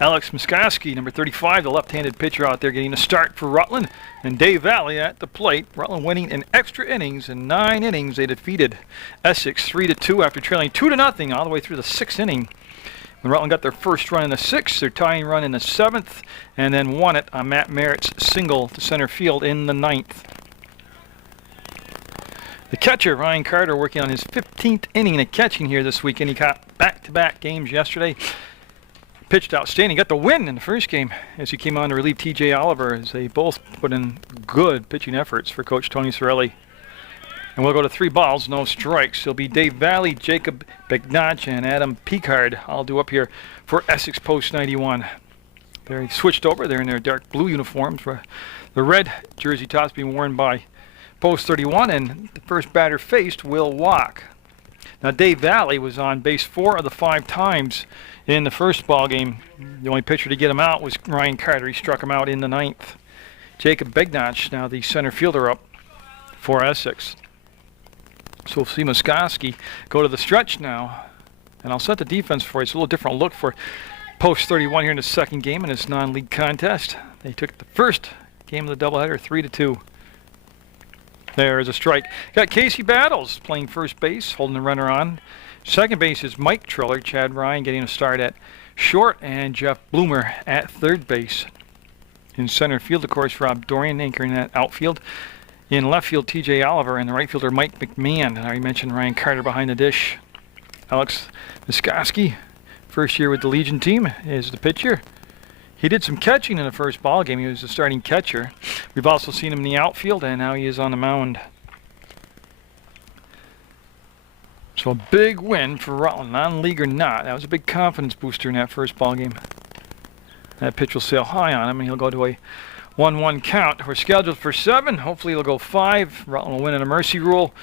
Alex Muskoski, number 35, the left-handed pitcher out there getting a start for Rutland. And Dave Valley at the plate. Rutland winning in extra innings. In 9 innings, they defeated Essex 3-2 after trailing 2-0 all the way through the 6th inning. When Rutland got their first run in the 6th, their tying run in the 7th, and then won it on Matt Merritt's single to center field in the 9th. The catcher, Ryan Carter, working on his 15th inning of catching here this weekend. He caught back-to-back games yesterday. Pitched outstanding. Got the win in the first game as he came on to relieve T.J. Oliver, as they both put in good pitching efforts for Coach Tony Sorelli. And we'll go to 3 balls, no strikes. It'll be Dave Valley, Jacob Begnach, and Adam Picard. I'll do up here for Essex Post 91. They switched over. They're in their dark blue uniforms. The red jersey tops being worn by Post 31, and the first batter faced Will Walk. Now, Dave Valley was on base 4 of the 5 times in the first ball game. The only pitcher to get him out was Ryan Carter. He struck him out in the 9th. Jacob Begnach, now the center fielder, up for Essex. So we'll see Muskoski go to the stretch now. And I'll set the defense for you. It's a little different look for Post 31 here in the second game in this non-league contest. They took the first game of the doubleheader 3-2. There is a strike. Got Casey Battles playing first base, holding the runner on. Second base is Mike Triller. Chad Ryan getting a start at short, and Jeff Bloomer at third base. In center field, of course, Rob Dorian anchoring that outfield. In left field, T.J. Oliver, and the right fielder, Mike McMahon. I already mentioned Ryan Carter behind the dish. Alex Muskoski, first year with the Legion team, is the pitcher. He did some catching in the first ball game. He was the starting catcher. We've also seen him in the outfield, and now he is on the mound. So a big win for Rutland, non-league or not. That was a big confidence booster in that first ball game. That pitch will sail high on him, and he'll go to a 1-1 count. We're scheduled for 7. Hopefully he'll go 5. Rutland will win in a mercy rule.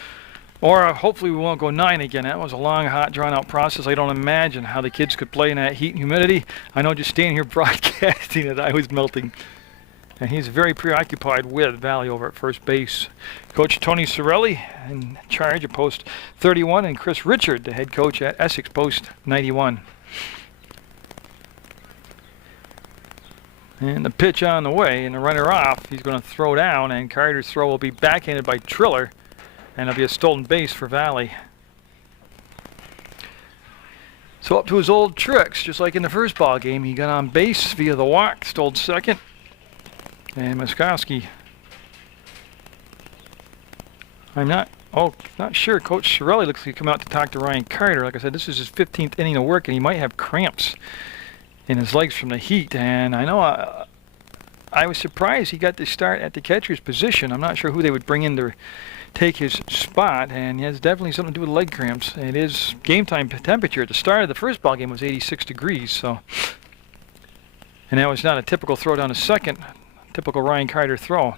Or hopefully we won't go 9 again. That was a long, hot, drawn-out process. I don't imagine how the kids could play in that heat and humidity. I know just standing here broadcasting it, I was melting. And he's very preoccupied with Valley over at first base. Coach Tony Sorelli in charge of Post 31, and Chris Richard, the head coach at Essex Post 91. And the pitch on the way, and the runner off. He's going to throw down, and Carter's throw will be backhanded by Triller, and it'll be a stolen base for Valley. So up to his old tricks, just like in the first ball game. He got on base via the walk, stole second. And Muskoski, I'm not sure. Coach Sorelli looks like he come out to talk to Ryan Carter. Like I said, this is his 15th inning of work, and he might have cramps in his legs from the heat. And I know I was surprised he got the start at the catcher's position. I'm not sure who they would bring in to take his spot, and it has definitely something to do with leg cramps. It is game time temperature. At the start of the first ball game was 86 degrees, so, and that was not a typical throw down to second. Typical Ryan Carter throw.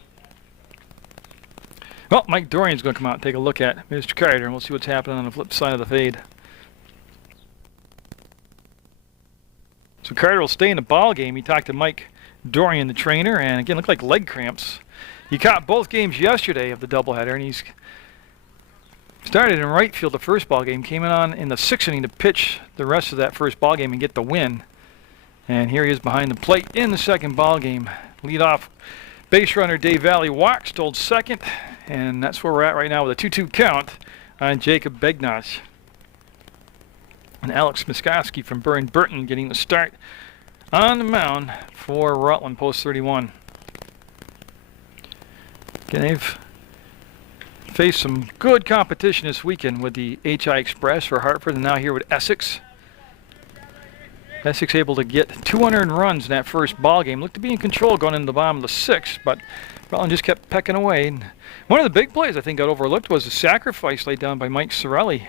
Well, Mike Dorian's going to come out and take a look at Mr. Carter, and we'll see what's happening on the flip side of the fade. So Carter will stay in the ball game. He talked to Mike Dorian, the trainer, and again, looked like leg cramps. He caught both games yesterday of the doubleheader, and he's started in right field the first ball game, came on in the 6th inning to pitch the rest of that first ball game and get the win. And here he is behind the plate in the second ball game. Leadoff base runner Dave Valley walked, stole second, and that's where we're at right now with a 2-2 count on Jacob Begnach. And Alex Muskoski from Burton getting the start on the mound for Rutland Post 31. Again, they've faced some good competition this weekend with the HI Express for Hartford, and now here with Essex. Essex able to get 200 runs in that first ball game. Looked to be in control going into the bottom of the 6th, but Rutland just kept pecking away. And one of the big plays I think got overlooked was the sacrifice laid down by Mike Sorelli,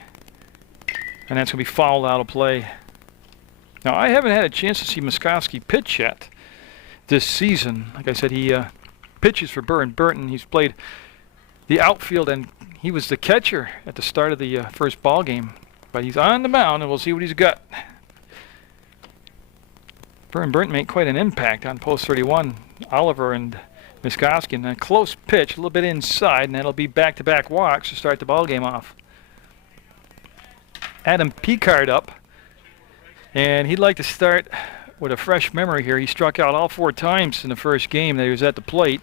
and that's going to be fouled out of play. Now, I haven't had a chance to see Muskoski pitch yet this season. Like I said, he pitches for Burton. He's played the outfield, and he was the catcher at the start of the first ball game. But he's on the mound, and we'll see what he's got. Burton made quite an impact on Post 31. Oliver and Muskoski, and a close pitch, a little bit inside, and that'll be back-to-back walks to start the ball game off. Adam Picard up, and he'd like to start with a fresh memory here. He struck out all 4 times in the first game that he was at the plate.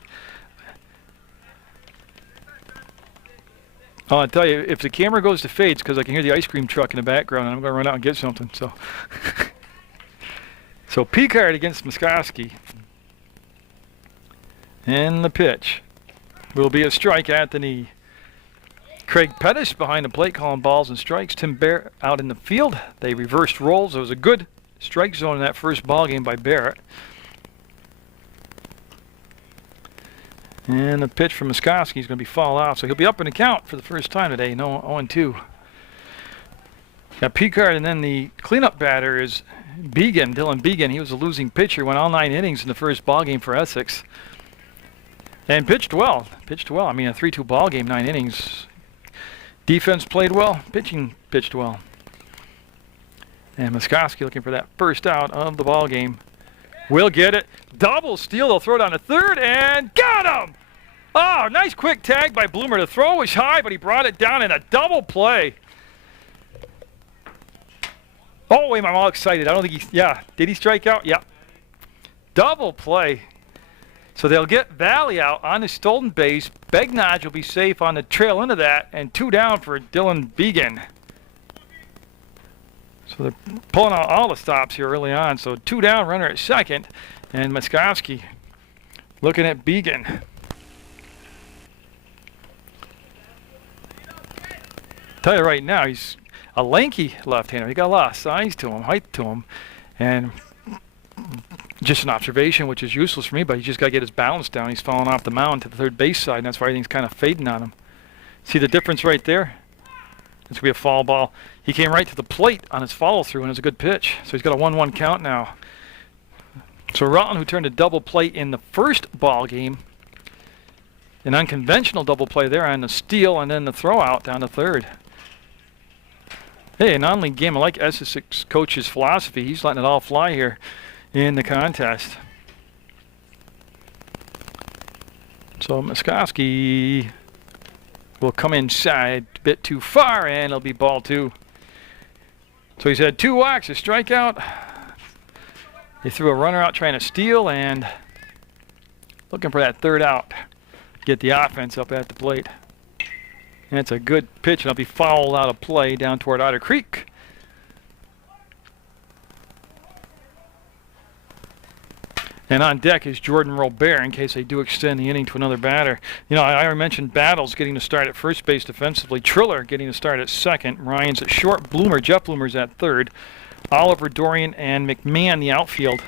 I'll tell you, if the camera goes to fades, because I can hear the ice cream truck in the background, and I'm going to run out and get something. So, so Picard against Muskoski. And the pitch will be a strike at the knee. Craig Pettis behind the plate calling balls and strikes. Tim Barrett out in the field. They reversed roles. It was a good strike zone in that first ball game by Barrett. And the pitch from Muskoski is going to be fouled off, so he'll be up in the count for the first time today. No 0-2. Got Picard, and then the cleanup batter is Began, Dylan Began. He was a losing pitcher, went all 9 innings in the first ball game for Essex. And pitched well. Pitched well. I mean, a 3-2 ball game, 9 innings. Defense played well. Pitching pitched well. And Muskoski looking for that first out of the ball game. Will get it. Double steal. They'll throw it on the third and got him! Oh, nice quick tag by Bloomer. The throw was high, but he brought it down in a double play. Oh, wait, I'm all excited. I don't think yeah. Did he strike out? Yeah. Double play. So they'll get Valley out on the stolen base. Begnodge will be safe on the trail end of that, and 2 down for Dylan Began. So they're pulling out all the stops here early on. So 2 down, runner at second, and Muskoski looking at Began. Tell you right now, he's a lanky left-hander. He got a lot of size to him, height to him, and just an observation, which is useless for me, but he's just got to get his balance down. He's falling off the mound to the third base side, and that's why everything's kind of fading on him. See the difference right there? It's going to be a foul ball. He came right to the plate on his follow-through, and it's a good pitch. So he's got a 1-1 count now. So Rutland, who turned a double play in the first ball game, an unconventional double play there on the steal and then the throw out down to third. Hey, a non-league game. I like Essex coach's philosophy. He's letting it all fly here in the contest. So Muskoski will come inside a bit too far, and it'll be ball 2. So he's had 2 walks, a strikeout. He threw a runner out trying to steal, and looking for that third out. Get the offense up at the plate. And it's a good pitch, and it'll be fouled out of play down toward Otter Creek. And on deck is Jordan Robert in case they do extend the inning to another batter. You know, I already mentioned Battles getting to start at first base defensively. Triller getting to start at second. Ryan's at short. Bloomer, Jeff Bloomer's at third. Oliver, Dorian, and McMahon the outfield.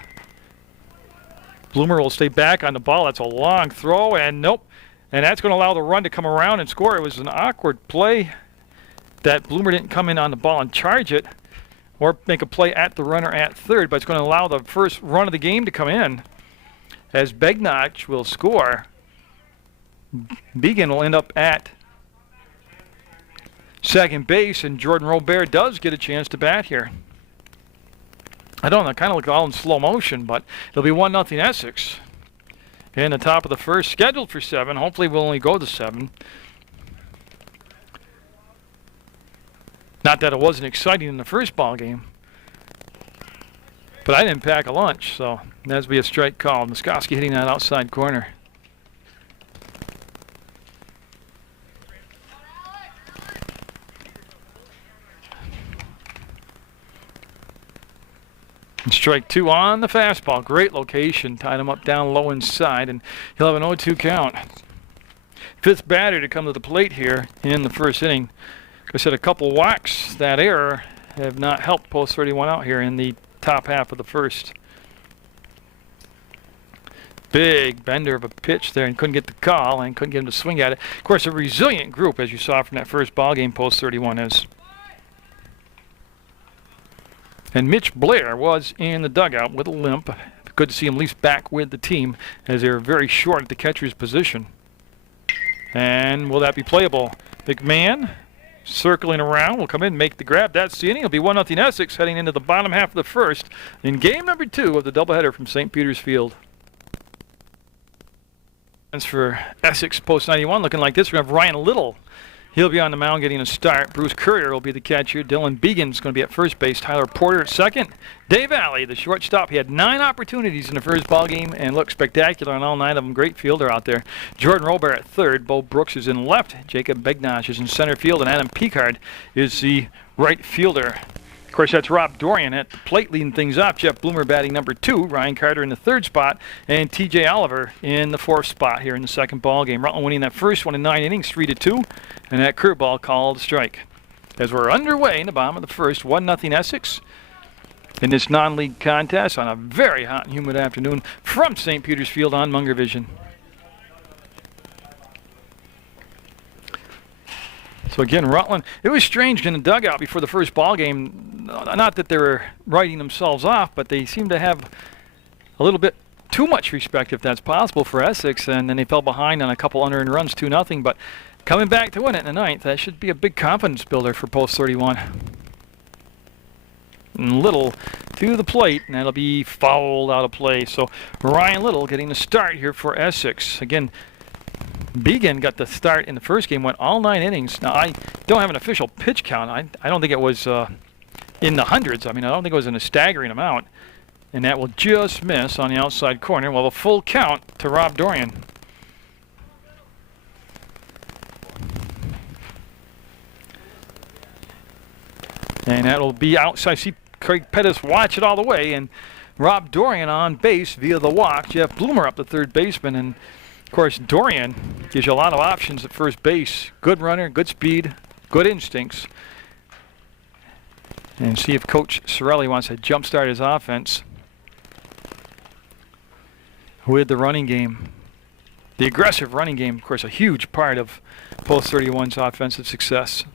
Bloomer will stay back on the ball. That's a long throw, and nope. And that's going to allow the run to come around and score. It was an awkward play that Bloomer didn't come in on the ball and charge it or make a play at the runner at third, but it's going to allow the first run of the game to come in as Begnodge will score. Began will end up at second base, and Jordan Robert does get a chance to bat here. I don't know, kind of look all in slow motion, but it'll be 1-0 Essex. In the top of the first, scheduled for 7. Hopefully we'll only go to 7. Not that it wasn't exciting in the first ball game, but I didn't pack a lunch, so that's be a strike call. Muskoski hitting that outside corner. And strike 2 on the fastball. Great location. Tied him up down low inside, and he'll have an 0-2 count. 5th batter to come to the plate here in the first inning. Like I said, a couple walks, that error, have not helped post 31 out here in the top half of the first. Big bender of a pitch there, and couldn't get the call and couldn't get him to swing at it. Of course, a resilient group, as you saw from that first ball game, post 31 is. And Mitch Blair was in the dugout with a limp. Good to see him at least back with the team, as they were very short at the catcher's position. And will that be playable? McMahon circling around will come in and make the grab. That's the inning. It'll be 1-0 Essex heading into the bottom half of the first in game number 2 of the doubleheader from St. Peter's Field. As for Essex post 91 looking like this, we're going to have Ryan Little He'll be on the mound getting a start. Bruce Courier will be the catcher. Dylan Began's going to be at first base. Tyler Porter at second. Dave Alley, the shortstop. He had 9 opportunities in the first ball game and looked spectacular on all 9 of them. Great fielder out there. Jordan Robert at third. Bo Brooks is in left. Jacob Begnash is in center field. And Adam Picard is the right fielder. Of course, that's Rob Dorian at the plate leading things up. Jeff Bloomer batting number 2. Ryan Carter in the 3rd spot. And TJ Oliver in the 4th spot here in the second ball game. Rutland winning that first one in 9 innings, 3-2. And that curveball called a strike. As we're underway in the bottom of the first, 1-0 Essex in this non-league contest on a very hot and humid afternoon from St. Peter's Field on Munger Vision. So again, Rutland, it was strange in the dugout before the first ball game. Not that they were writing themselves off, but they seemed to have a little bit too much respect, if that's possible, for Essex. And then they fell behind on a couple unearned runs, 2-0. But coming back to win it in the 9th, that should be a big confidence builder for Post 31. And Little to the plate, and that'll be fouled out of play. So Ryan Little getting the start here for Essex. Again, Began got the start in the first game, went all 9 innings. Now, I don't have an official pitch count. I don't think it was in the hundreds. I mean, I don't think it was in a staggering amount. And that will just miss on the outside corner. Well, a full count to Rob Dorian. And that'll be outside. See Craig Pettis watch it all the way. And Rob Dorian on base via the walk. Jeff Bloomer up the third baseman. And of course, Dorian gives you a lot of options at first base. Good runner, good speed, good instincts. And see if Coach Sorelli wants to jumpstart his offense with the running game. The aggressive running game, of course, a huge part of Post 31's offensive success.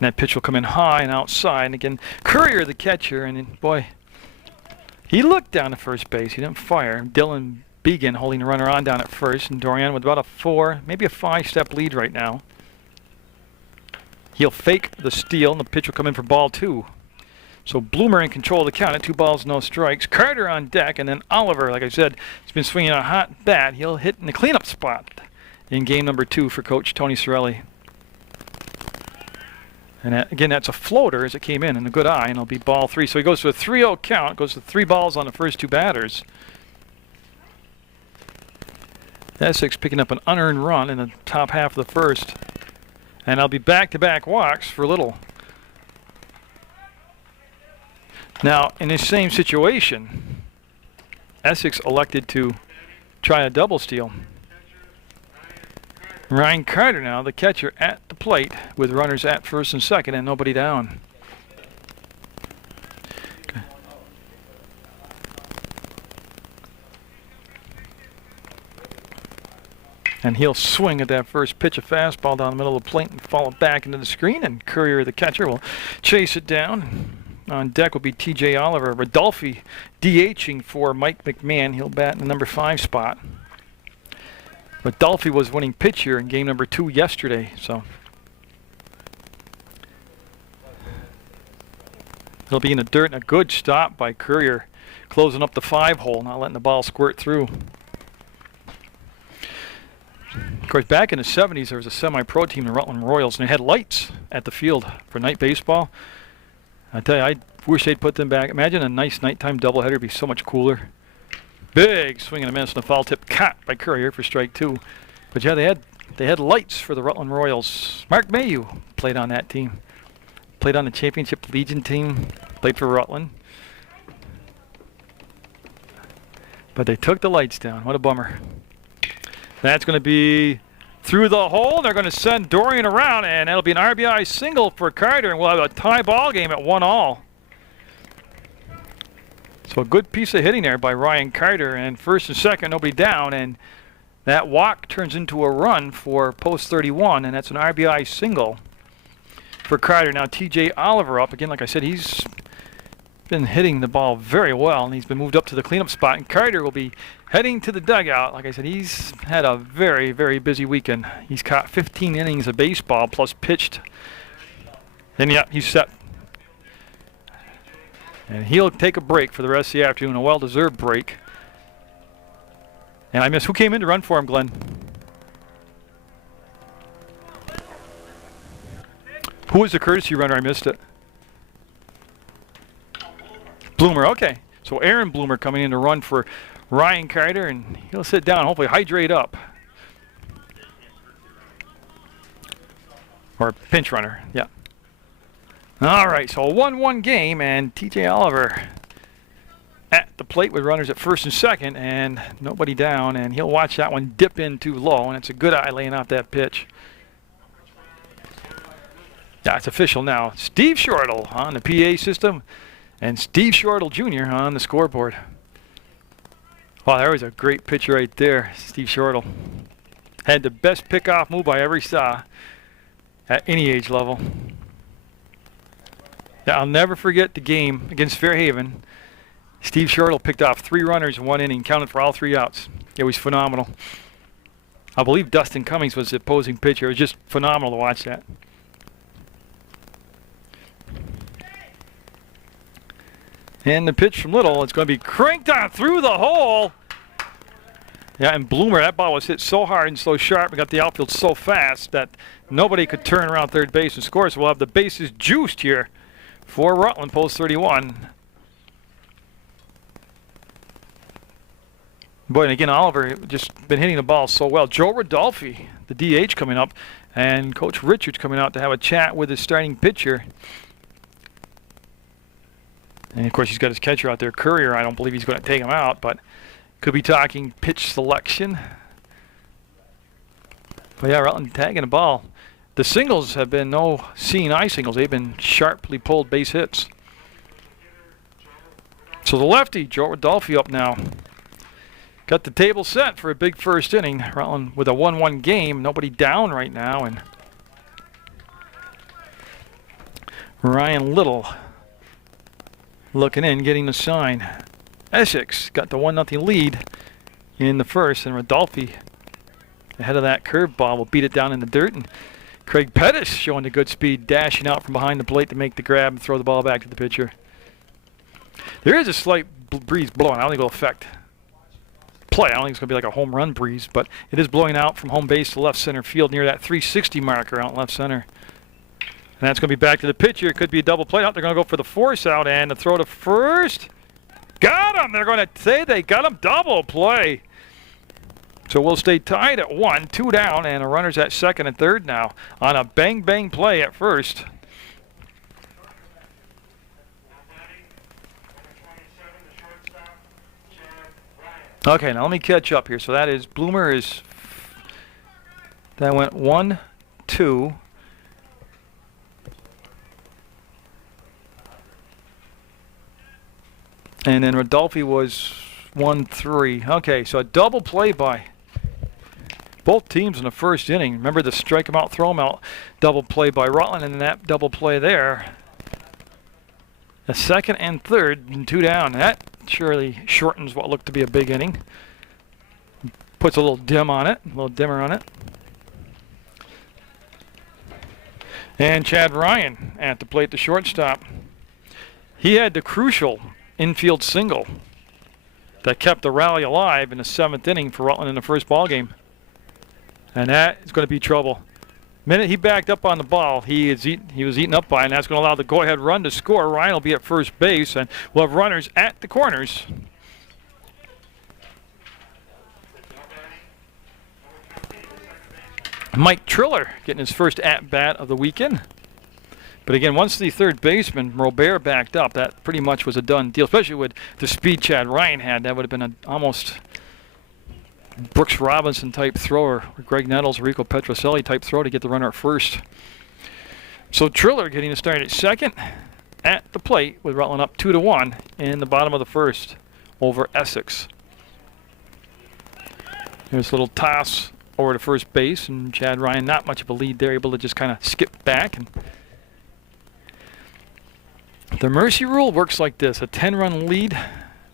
And that pitch will come in high and outside. And again, Courier, the catcher, and boy, he looked down at first base. He didn't fire. Dylan Began holding the runner on down at first, and Dorian with about a 4, maybe a 5-step lead right now. He'll fake the steal, and the pitch will come in for ball 2. So Bloomer in control of the count at 2 balls, no strikes. Carter on deck, and then Oliver, like I said, has been swinging a hot bat. He'll hit in the cleanup spot in game number 2 for Coach Tony Sorelli. And again, that's a floater as it came in, and a good eye, and it'll be ball 3. So he goes to a 3-0 count, goes to 3 balls on the first 2 batters. Essex picking up an unearned run in the top half of the first. And I'll be back-to-back walks for Little. Now, in this same situation, Essex elected to try a double steal. Ryan Carter now, the catcher, at the plate with runners at first and second and nobody down. Okay. And he'll swing at that first pitch, a fastball down the middle of the plate and fall it back into the screen, and Courier, the catcher, will chase it down. On deck will be TJ Oliver. Rodolfi DHing for Mike McMahon. He'll bat in the number 5 spot. Rodolfi was winning pitcher in game number 2 yesterday, so he'll be in the dirt, and a good stop by Courier, closing up the 5-hole, not letting the ball squirt through. Of course, back in the 70s, there was a semi-pro team, the Rutland Royals, and they had lights at the field for night baseball. I tell you, I wish they'd put them back. Imagine a nice nighttime doubleheader would be so much cooler. Big swing and a miss, and a foul tip caught by Courier for strike 2. But yeah, they had lights for the Rutland Royals. Mark Mayhew played on that team. Played on the Championship Legion team. Played for Rutland. But they took the lights down. What a bummer. That's going to be through the hole. They're going to send Dorian around, and that'll be an RBI single for Carter, and we'll have a tie ball game at 1-all. So a good piece of hitting there by Ryan Carter, and first and second, nobody down, and that walk turns into a run for Post 31, and that's an RBI single for Carter. Now TJ Oliver up again. Like I said, he's been hitting the ball very well, and he's been moved up to the cleanup spot, and Carter will be heading to the dugout. Like I said, he's had a very, very busy weekend. He's caught 15 innings of baseball plus pitched. And yeah, he's set. And he'll take a break for the rest of the afternoon, a well-deserved break. And I miss, who came in to run for him, Glenn? Who was the courtesy runner? I missed it. Bloomer, okay. So Aaron Bloomer coming in to run for Ryan Carter, and he'll sit down, hopefully hydrate up. Or pinch runner, yeah. All right, so a 1-1 game, and TJ Oliver at the plate with runners at first and second, and nobody down, and he'll watch that one dip in too low, and it's a good eye laying out that pitch. Yeah, it's official now. Steve Shortle on the PA system, and Steve Shortle Jr. on the scoreboard. Wow, there was a great pitch right there. Steve Shortle had the best pickoff move I ever saw at any age level. Yeah, I'll never forget the game against Fairhaven. Steve Shortle picked off 3 runners in 1 inning, counted for all 3 outs. It was phenomenal. I believe Dustin Cummings was the opposing pitcher. It was just phenomenal to watch that. And the pitch from Little, it's going to be cranked on through the hole. Yeah, and Bloomer, that ball was hit so hard and so sharp and got the outfield so fast that nobody could turn around third base and score. So we'll have the bases juiced here for Rutland, post 31. Boy, and again, Oliver just been hitting the ball so well. Joe Rodolfi, the DH, coming up, and Coach Richards coming out to have a chat with his starting pitcher. And of course, he's got his catcher out there, Courier. I don't believe he's going to take him out, but could be talking pitch selection. But yeah, Rutland tagging the ball. The singles have been no seeing eye singles. They've been sharply pulled base hits. So the lefty, Joe Rodolfi, up now. Got the table set for a big first inning. Rutland with a 1-1 game. Nobody down right now. And Ryan Little looking in, getting the sign. Essex got the 1-0 lead in the first, and Rodolfi ahead of that curveball will beat it down in the dirt. And Craig Pettis showing the good speed, dashing out from behind the plate to make the grab and throw the ball back to the pitcher. There is a slight breeze blowing. I don't think it will affect play. I don't think it's going to be like a home run breeze, but it is blowing out from home base to left center field near that 360 marker out in left center. And that's going to be back to the pitcher. It could be a double play out. They're going to go for the force out, and the throw to first. Got him! They're going to say they got him. Double play. So we'll stay tied at 1, 2 down, and the runner's at second and third now on a bang-bang play at first. Okay, now let me catch up here. So that is Bloomer is. That went 1, 2. And then Rodolfi was 1-3. Okay, so a double play by both teams in the first inning. Remember the strike 'em out, throw 'em out double play by Rutland, and that double play there. A second and third, and 2 down. That surely shortens what looked to be a big inning. Puts a little dim on it, a little dimmer on it. And Chad Ryan at the plate, the shortstop. He had the crucial infield single that kept the rally alive in the 7th inning for Rutland in the first ball game. And that is going to be trouble. Minute he backed up on the ball, he was eaten up by, and that's going to allow the go-ahead run to score. Ryan will be at first base, and we'll have runners at the corners. Mike Triller getting his first at-bat of the weekend. But again, once the third baseman, Robert, backed up, that pretty much was a done deal, especially with the speed Chad Ryan had. That would have been an almost Brooks Robinson type throw, or Greg Nettles, Rico Petroselli type throw to get the runner at first. So Triller getting a start at second at the plate with Rutland up 2-1 in the bottom of the first over Essex. There's a little toss over to first base, and Chad Ryan not much of a lead there, able to just kind of skip back. And the mercy rule works like this: a 10-run lead,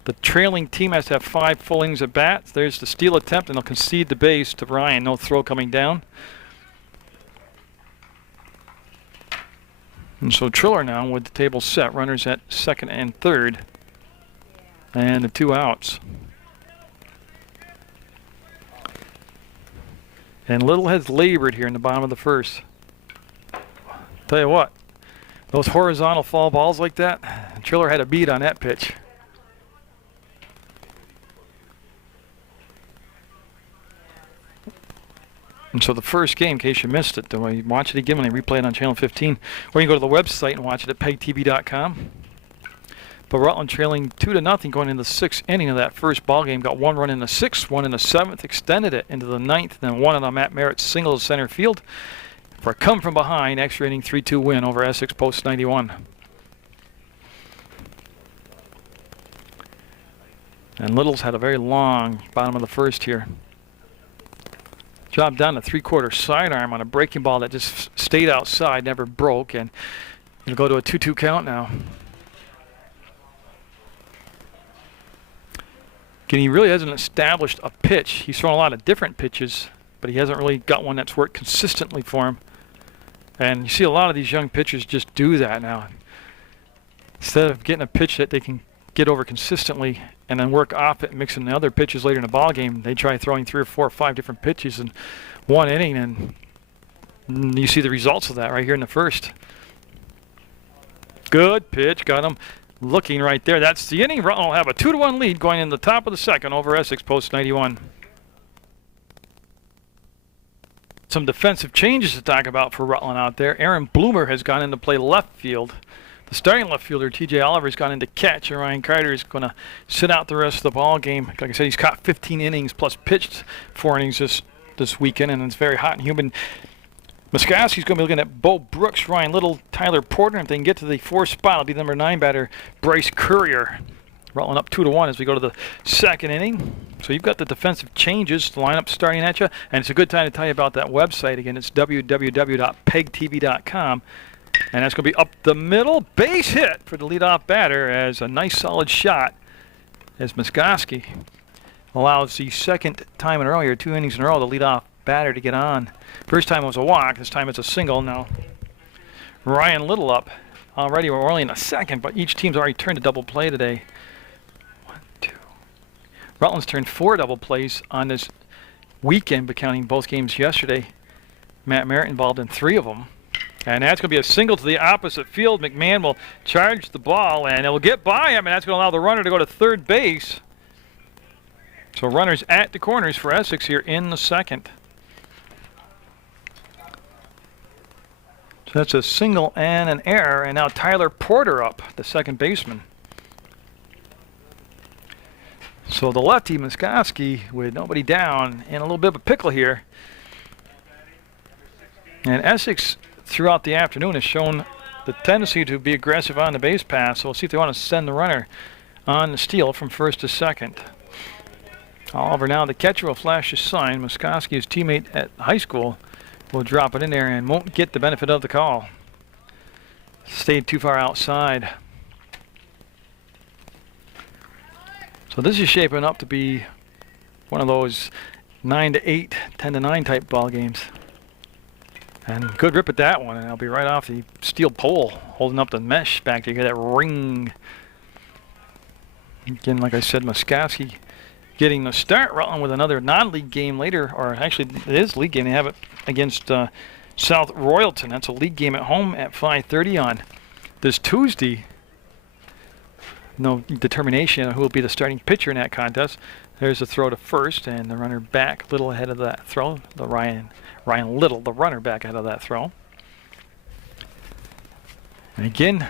the trailing team has to have 5 full innings at bats. There's the steal attempt, and they'll concede the base to Ryan. No throw coming down. And so Triller now with the table set, runners at second and third, and the 2 outs. And Little has labored here in the bottom of the first. Tell you what, those horizontal foul balls like that, Triller had a beat on that pitch. And so the first game, in case you missed it, though, you watch it again when they replay it on Channel 15, or you can go to the website and watch it at PEGTV.com. But Rutland trailing 2-0 going into the 6th inning of that first ball game. Got 1 run in the 6th, 1 in the 7th, extended it into the 9th, then 1 on Matt Merritt's single to center field for a come from behind extra inning 3-2 win over Essex post 91. And Little's had a very long bottom of the first here. Job down to 3/4 sidearm on a breaking ball that just stayed outside, never broke, and it'll go to a 2-2 count now. Again, he really hasn't established a pitch. He's thrown a lot of different pitches, but he hasn't really got one that's worked consistently for him. And you see a lot of these young pitchers just do that now. Instead of getting a pitch that they can get over consistently and then work off it and mix in the other pitches later in the ball game, they try throwing 3 or 4 or 5 different pitches in one inning, and you see the results of that right here in the first. Good pitch, got him looking right there. That's the inning. Rutland will have a 2-1 lead going in the top of the second over Essex post 91. Some defensive changes to talk about for Rutland out there. Aaron Bloomer has gone in to play left field. The starting left fielder, TJ Oliver, has gone into catch, and Ryan Carter is going to sit out the rest of the ball game. Like I said, he's caught 15 innings plus pitched 4 innings this weekend, and it's very hot and humid. Muskoski's going to be looking at Bo Brooks, Ryan Little, Tyler Porter. If they can get to the 4th spot, it'll be number 9 batter, Bryce Courier. Rutland up 2-1 as we go to the 2nd inning. So you've got the defensive changes, the lineup starting at you, and it's a good time to tell you about that website. Again, it's www.pegtv.com. And that's going to be up the middle. Base hit for the leadoff batter as a nice solid shot as Muskoski allows the 2nd time in a row here, 2 innings in a row, the leadoff batter to get on. First time it was a walk. This time it's a single. Now Ryan Little up already. We're only in the 2nd, but each team's already turned a double play today. 1, 2. Rutland's turned 4 double plays on this weekend, but counting both games yesterday. Matt Merritt involved in 3 of them. And that's going to be a single to the opposite field. McMahon will charge the ball, and it will get by him, and that's going to allow the runner to go to 3rd base. So runners at the corners for Essex here in the 2nd. So that's a single and an error, and now Tyler Porter up, the 2nd baseman. So the lefty, Muskoski, with nobody down, in a little bit of a pickle here. And Essex, throughout the afternoon, has shown the tendency to be aggressive on the base pass. So we'll see if they want to send the runner on the steal from 1st to 2nd. Oliver now, the catcher, will flash his sign. Muskoski, his teammate at high school, will drop it in there and won't get the benefit of the call. Stayed too far outside. So this is shaping up to be one of those 9-8, 10-9 type ball games. And good rip at that one, and I'll be right off the steel pole, holding up the mesh back there. You hear that ring. Again, like I said, Muskoski getting the start. Rutland with another non-league game later, or actually it is league game. They have it against South Royalton. That's a league game at home at 5:30 on this Tuesday. No determination on who will be the starting pitcher in that contest. There's a throw to 1st, and the runner back, Little ahead of that throw. The Ryan Little, the runner back ahead of that throw. And again,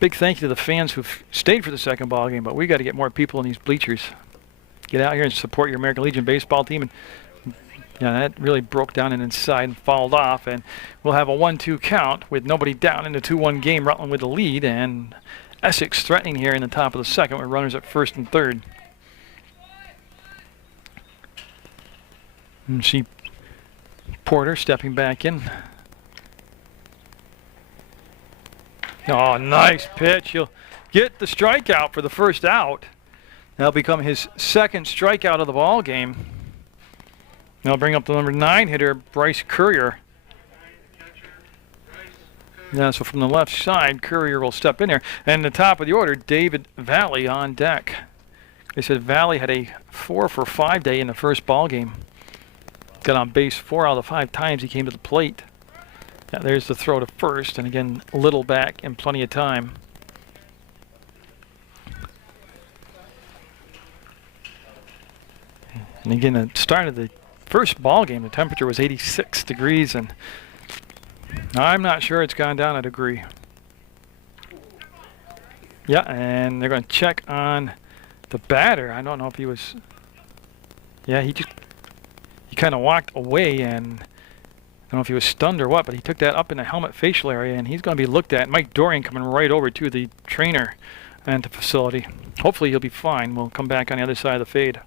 big thank you to the fans who've stayed for the 2nd ball game, but we got to get more people in these bleachers. Get out here and support your American Legion baseball team. And yeah, that really broke down and inside and fouled off, and we'll have a 1-2 count with nobody down in the 2-1 game. Rutland with the lead, and Essex threatening here in the top of the 2nd with runners at 1st and 3rd. And see Porter stepping back in. Oh, nice pitch. He'll get the strikeout for the 1st out. That'll become his 2nd strikeout of the ball game. Now bring up the number 9 hitter, Bryce Courier. Yeah, so from the left side, Courier will step in there. And the top of the order, David Valley on deck. They said Valley had a 4-for-5 day in the first ball game. Got on base 4 out of the 5 times he came to the plate. Yeah, there's the throw to first, and again, Little back and plenty of time. And again, at the start of the first ball game, the temperature was 86 degrees, and I'm not sure it's gone down a degree. Yeah, and they're going to check on the batter. I don't know if he was... Yeah, he kind of walked away, and I don't know if he was stunned or what, but he took that up in the helmet facial area, and he's going to be looked at. Mike Dorian coming right over to the trainer and the facility. Hopefully he'll be fine. We'll come back on the other side of the fade.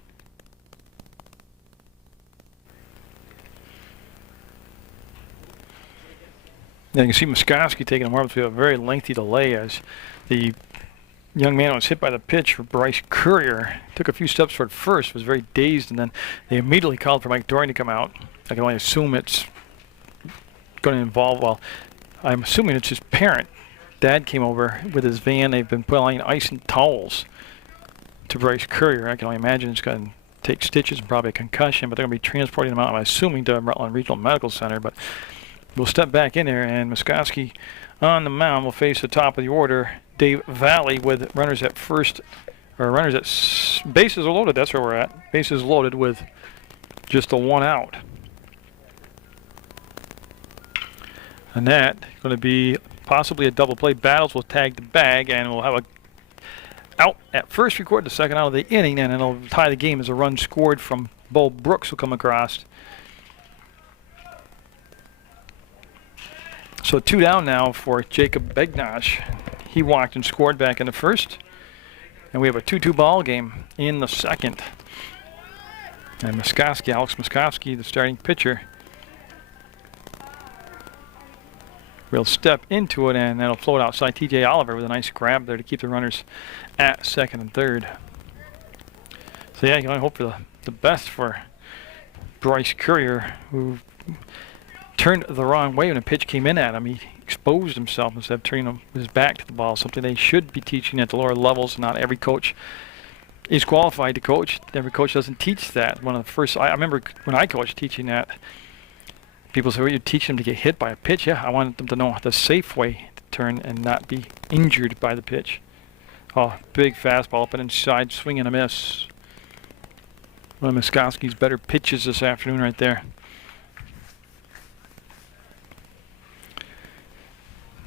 Yeah, you can see Muskowski taking a more of a very lengthy delay as the young man was hit by the pitch for Bryce Courier. Took a few steps toward first, was very dazed, and then they immediately called for Mike Dorian to come out. I can only assume it's going to involve, well, I'm assuming it's his parent. Dad came over with his van. They've been putting ice and towels to Bryce Courier. I can only imagine it's going to take stitches and probably a concussion, but they're going to be transporting him out, I'm assuming, to Rutland Regional Medical Center. But we'll step back in there, and Muskowski on the mound will face the top of the order, Dave Valley, with runners at first, or runners at bases are loaded. That's where we're at. Bases loaded with just the one out. And that going to be possibly a double play. Battles will tag the bag, and we'll have a out at first, record the second out of the inning, and it'll tie the game as a run scored from Bo Brooks will come across. So 2 down now for Jacob Begnash. He walked and scored back in the first. And we have a 2-2 ball game in the second. And Muskowski, Alex Muskowski, the starting pitcher, will step into it, and that'll float outside. TJ Oliver with a nice grab there to keep the runners at second and third. So yeah, you can only hope for the best for Bryce Courier, who turned the wrong way when a pitch came in at him. He exposed himself instead of turning his back to the ball, something they should be teaching at the lower levels. Not every coach is qualified to coach. Every coach doesn't teach that. One of the first, I remember when I coached teaching that, people say, well, you teach them to get hit by a pitch. Yeah, I wanted them to know the safe way to turn and not be injured by the pitch. Oh, big fastball up and inside, swing and a miss. One of Muskowski's better pitches this afternoon right there.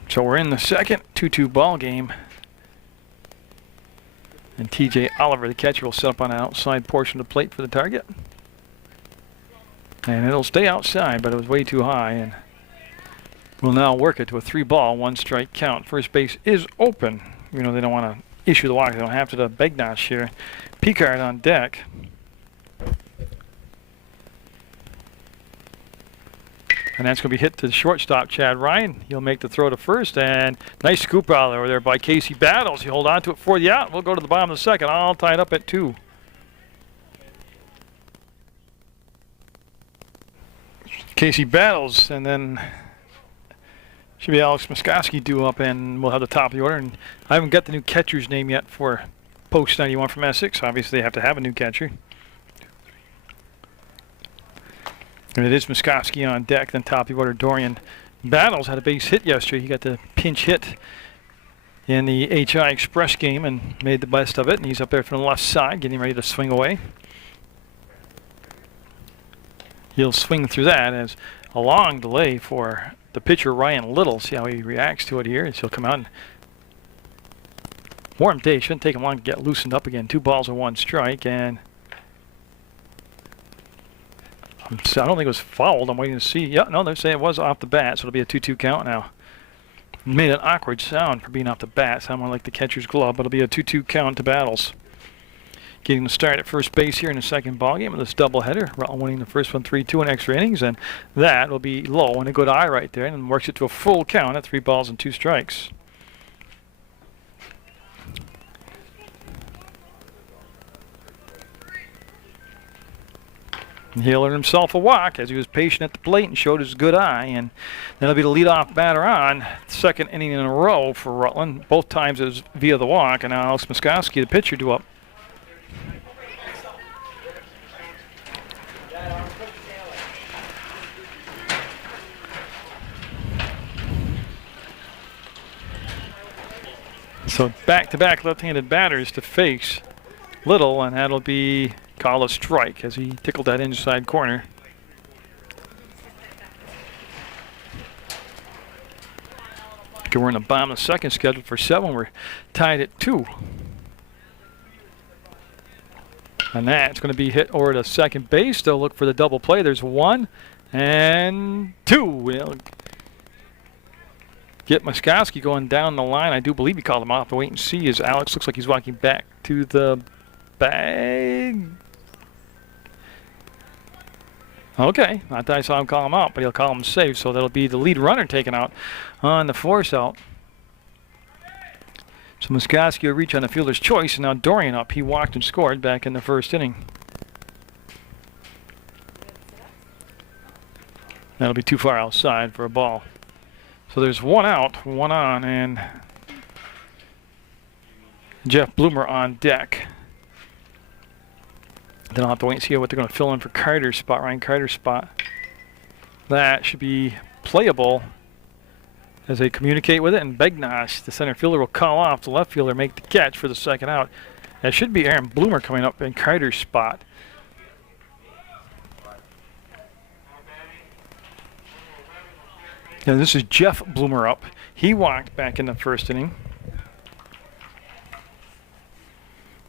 So we're in the second 2-2 ball game. And TJ Oliver, the catcher, will set up on the outside portion of the plate for the target. And it'll stay outside, but it was way too high. And we'll now work it to a 3-ball, 1-strike count. First base is open. You know, they don't want to issue the walk. They don't have to. The Begnash here. Picard on deck. And that's going to be hit to the shortstop, Chad Ryan. He'll make the throw to first, and nice scoop out over there by Casey Battles. He'll hold on to it for the out. We'll go to the bottom of the second, all tied up at 2. Casey Battles, and then should be Alex Muskowski due up, and we'll have the top of the order. And I haven't got the new catcher's name yet for Post 91 from Essex. Obviously, they have to have a new catcher. And it is Muskowski on deck, then top of the order, Dorian. Battles had a base hit yesterday. He got the pinch hit in the HI Express game and made the best of it. And he's up there from the left side, getting ready to swing away. He'll swing through that as a long delay for the pitcher, Ryan Little. See how he reacts to it here. As he'll come out and warm day. Shouldn't take him long to get loosened up again. 2 balls and 1 strike, and so I don't think it was fouled. I'm waiting to see. Yeah, no, they're saying it was off the bat, so it'll be a 2-2 count now. Made an awkward sound for being off the bat. Sounded like the catcher's glove, but it'll be a 2-2 count to Battles. Getting the start at first base here in the second ball game of this doubleheader. Rutland winning the first one 3-2 in extra innings, and that will be low and a good eye right there, and works it to a full count at 3 balls and 2 strikes. He'll earn himself a walk as he was patient at the plate and showed his good eye. And that'll be the leadoff batter on. Second inning in a row for Rutland. Both times it was via the walk. And now Alex Muskowski, the pitcher, due up. So back-to-back left-handed batters to face Little, and that'll be called a strike as he tickled that inside corner. Okay, we're in the bottom of the second, scheduled for 7. We're tied at 2. And that's going to be hit over to second base. They'll look for the double play. There's 1 and 2. We'll get Muskowski going down the line. I do believe he called him off. But wait and see as Alex looks like he's walking back to the bag. Okay, I thought I saw him call him out, but he'll call him safe. So that'll be the lead runner taken out on the force out. So Muskowski will reach on the fielder's choice, and now Dorian up. He walked and scored back in the first inning. That'll be too far outside for a ball. So there's 1 out, 1 on, and Jeff Bloomer on deck. Then I'll have to wait and see what they're going to fill in for Carter's spot, Ryan Carter's spot. That should be playable as they communicate with it, and Begnash, the center fielder, will call off. The left fielder make the catch for the second out. That should be Aaron Bloomer coming up in Carter's spot. And this is Jeff Bloomer up. He walked back in the first inning.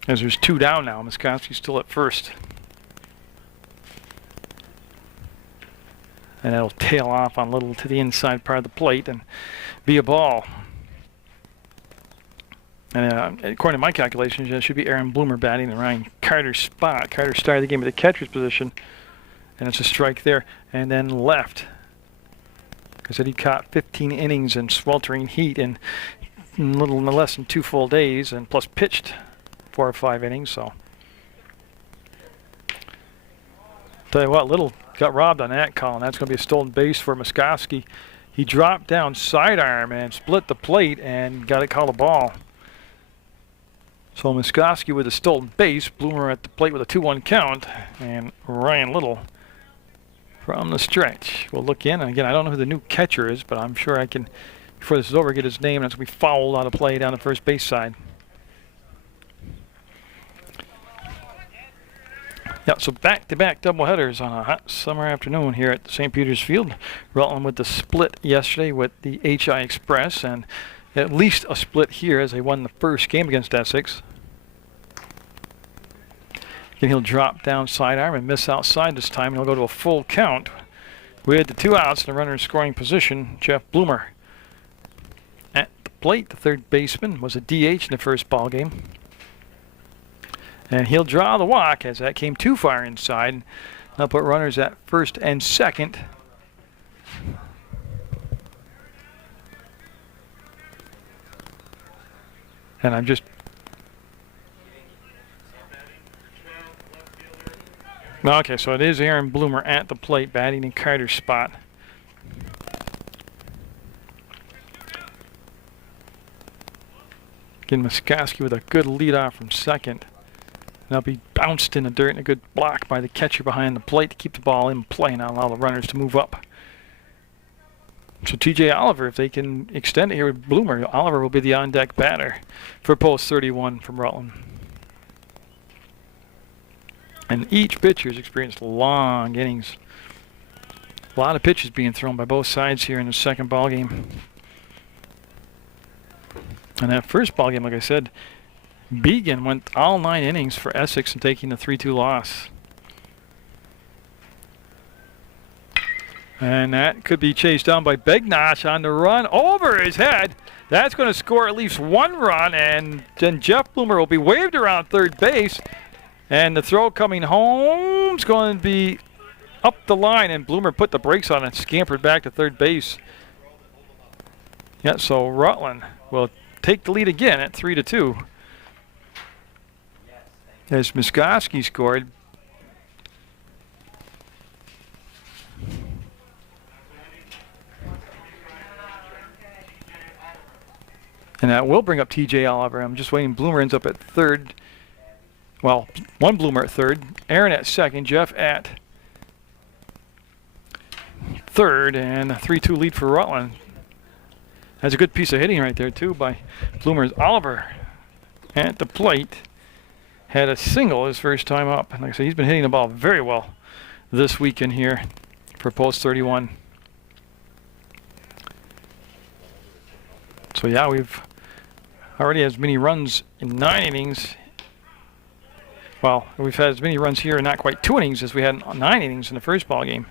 As there's 2 down now. Muskowski's still at first. And that'll tail off on Little to the inside part of the plate and be a ball. And according to my calculations, it should be Aaron Bloomer batting in Ryan Carter's spot. Carter started the game at the catcher's position, and it's a strike there. And then left, because he caught 15 innings in sweltering heat in a little less than 2 full days, and plus pitched 4 or 5 innings. So tell you what, Little got robbed on that call, and that's going to be a stolen base for Muskowski. He dropped down sidearm and split the plate and got it called a ball. So Muskowski with a stolen base, Bloomer at the plate with a 2-1 count, and Ryan Little from the stretch will look in. And again, I don't know who the new catcher is, but I'm sure I can, before this is over, get his name, and it's going to be fouled out of play down the first base side. Yeah, so back-to-back doubleheaders on a hot summer afternoon here at St. Peter's Field. Rutland with the split yesterday with the HI Express, and at least a split here as they won the first game against Essex. Again, he'll drop down sidearm and miss outside this time, and he'll go to a full count with the 2 outs and the runner in scoring position, Jeff Bloomer. At the plate, the third baseman was a DH in the first ball game. And he'll draw the walk as that came too far inside. They'll put runners at first and second. And I'm just... Okay, so it is Aaron Bloomer at the plate batting in Carter's spot. Again, Muskowski with a good leadoff from second. That'll be bounced in the dirt and a good block by the catcher behind the plate to keep the ball in play and not allow the runners to move up. So TJ Oliver, if they can extend it here with Bloomer, Oliver will be the on-deck batter for post 31 from Rutland. And each pitcher has experienced long innings. A lot of pitches being thrown by both sides here in the second ball game. And that first ball game, like I said, Began went all 9 innings for Essex and taking the 3-2 loss. And that could be chased down by Begnash on the run over his head. That's going to score at least 1 run, and then Jeff Bloomer will be waved around third base. And the throw coming home is going to be up the line, and Bloomer put the brakes on and scampered back to third base. Yeah, so Rutland will take the lead again at 3-2. As Muskowski scored. And that will bring up TJ Oliver. I'm just waiting. Bloomer ends up at third. Well, 1 Bloomer at third. Aaron at second. Jeff at third. And a 3-2 lead for Rutland. That's a good piece of hitting right there, too, by Bloomer's Oliver at the plate. Had a single his first time up. And like I said, he's been hitting the ball very well this weekend here for post 31. So, yeah, we've already had as many runs in 9 innings. Well, we've had as many runs here in not quite 2 innings as we had in 9 innings in the first ball game.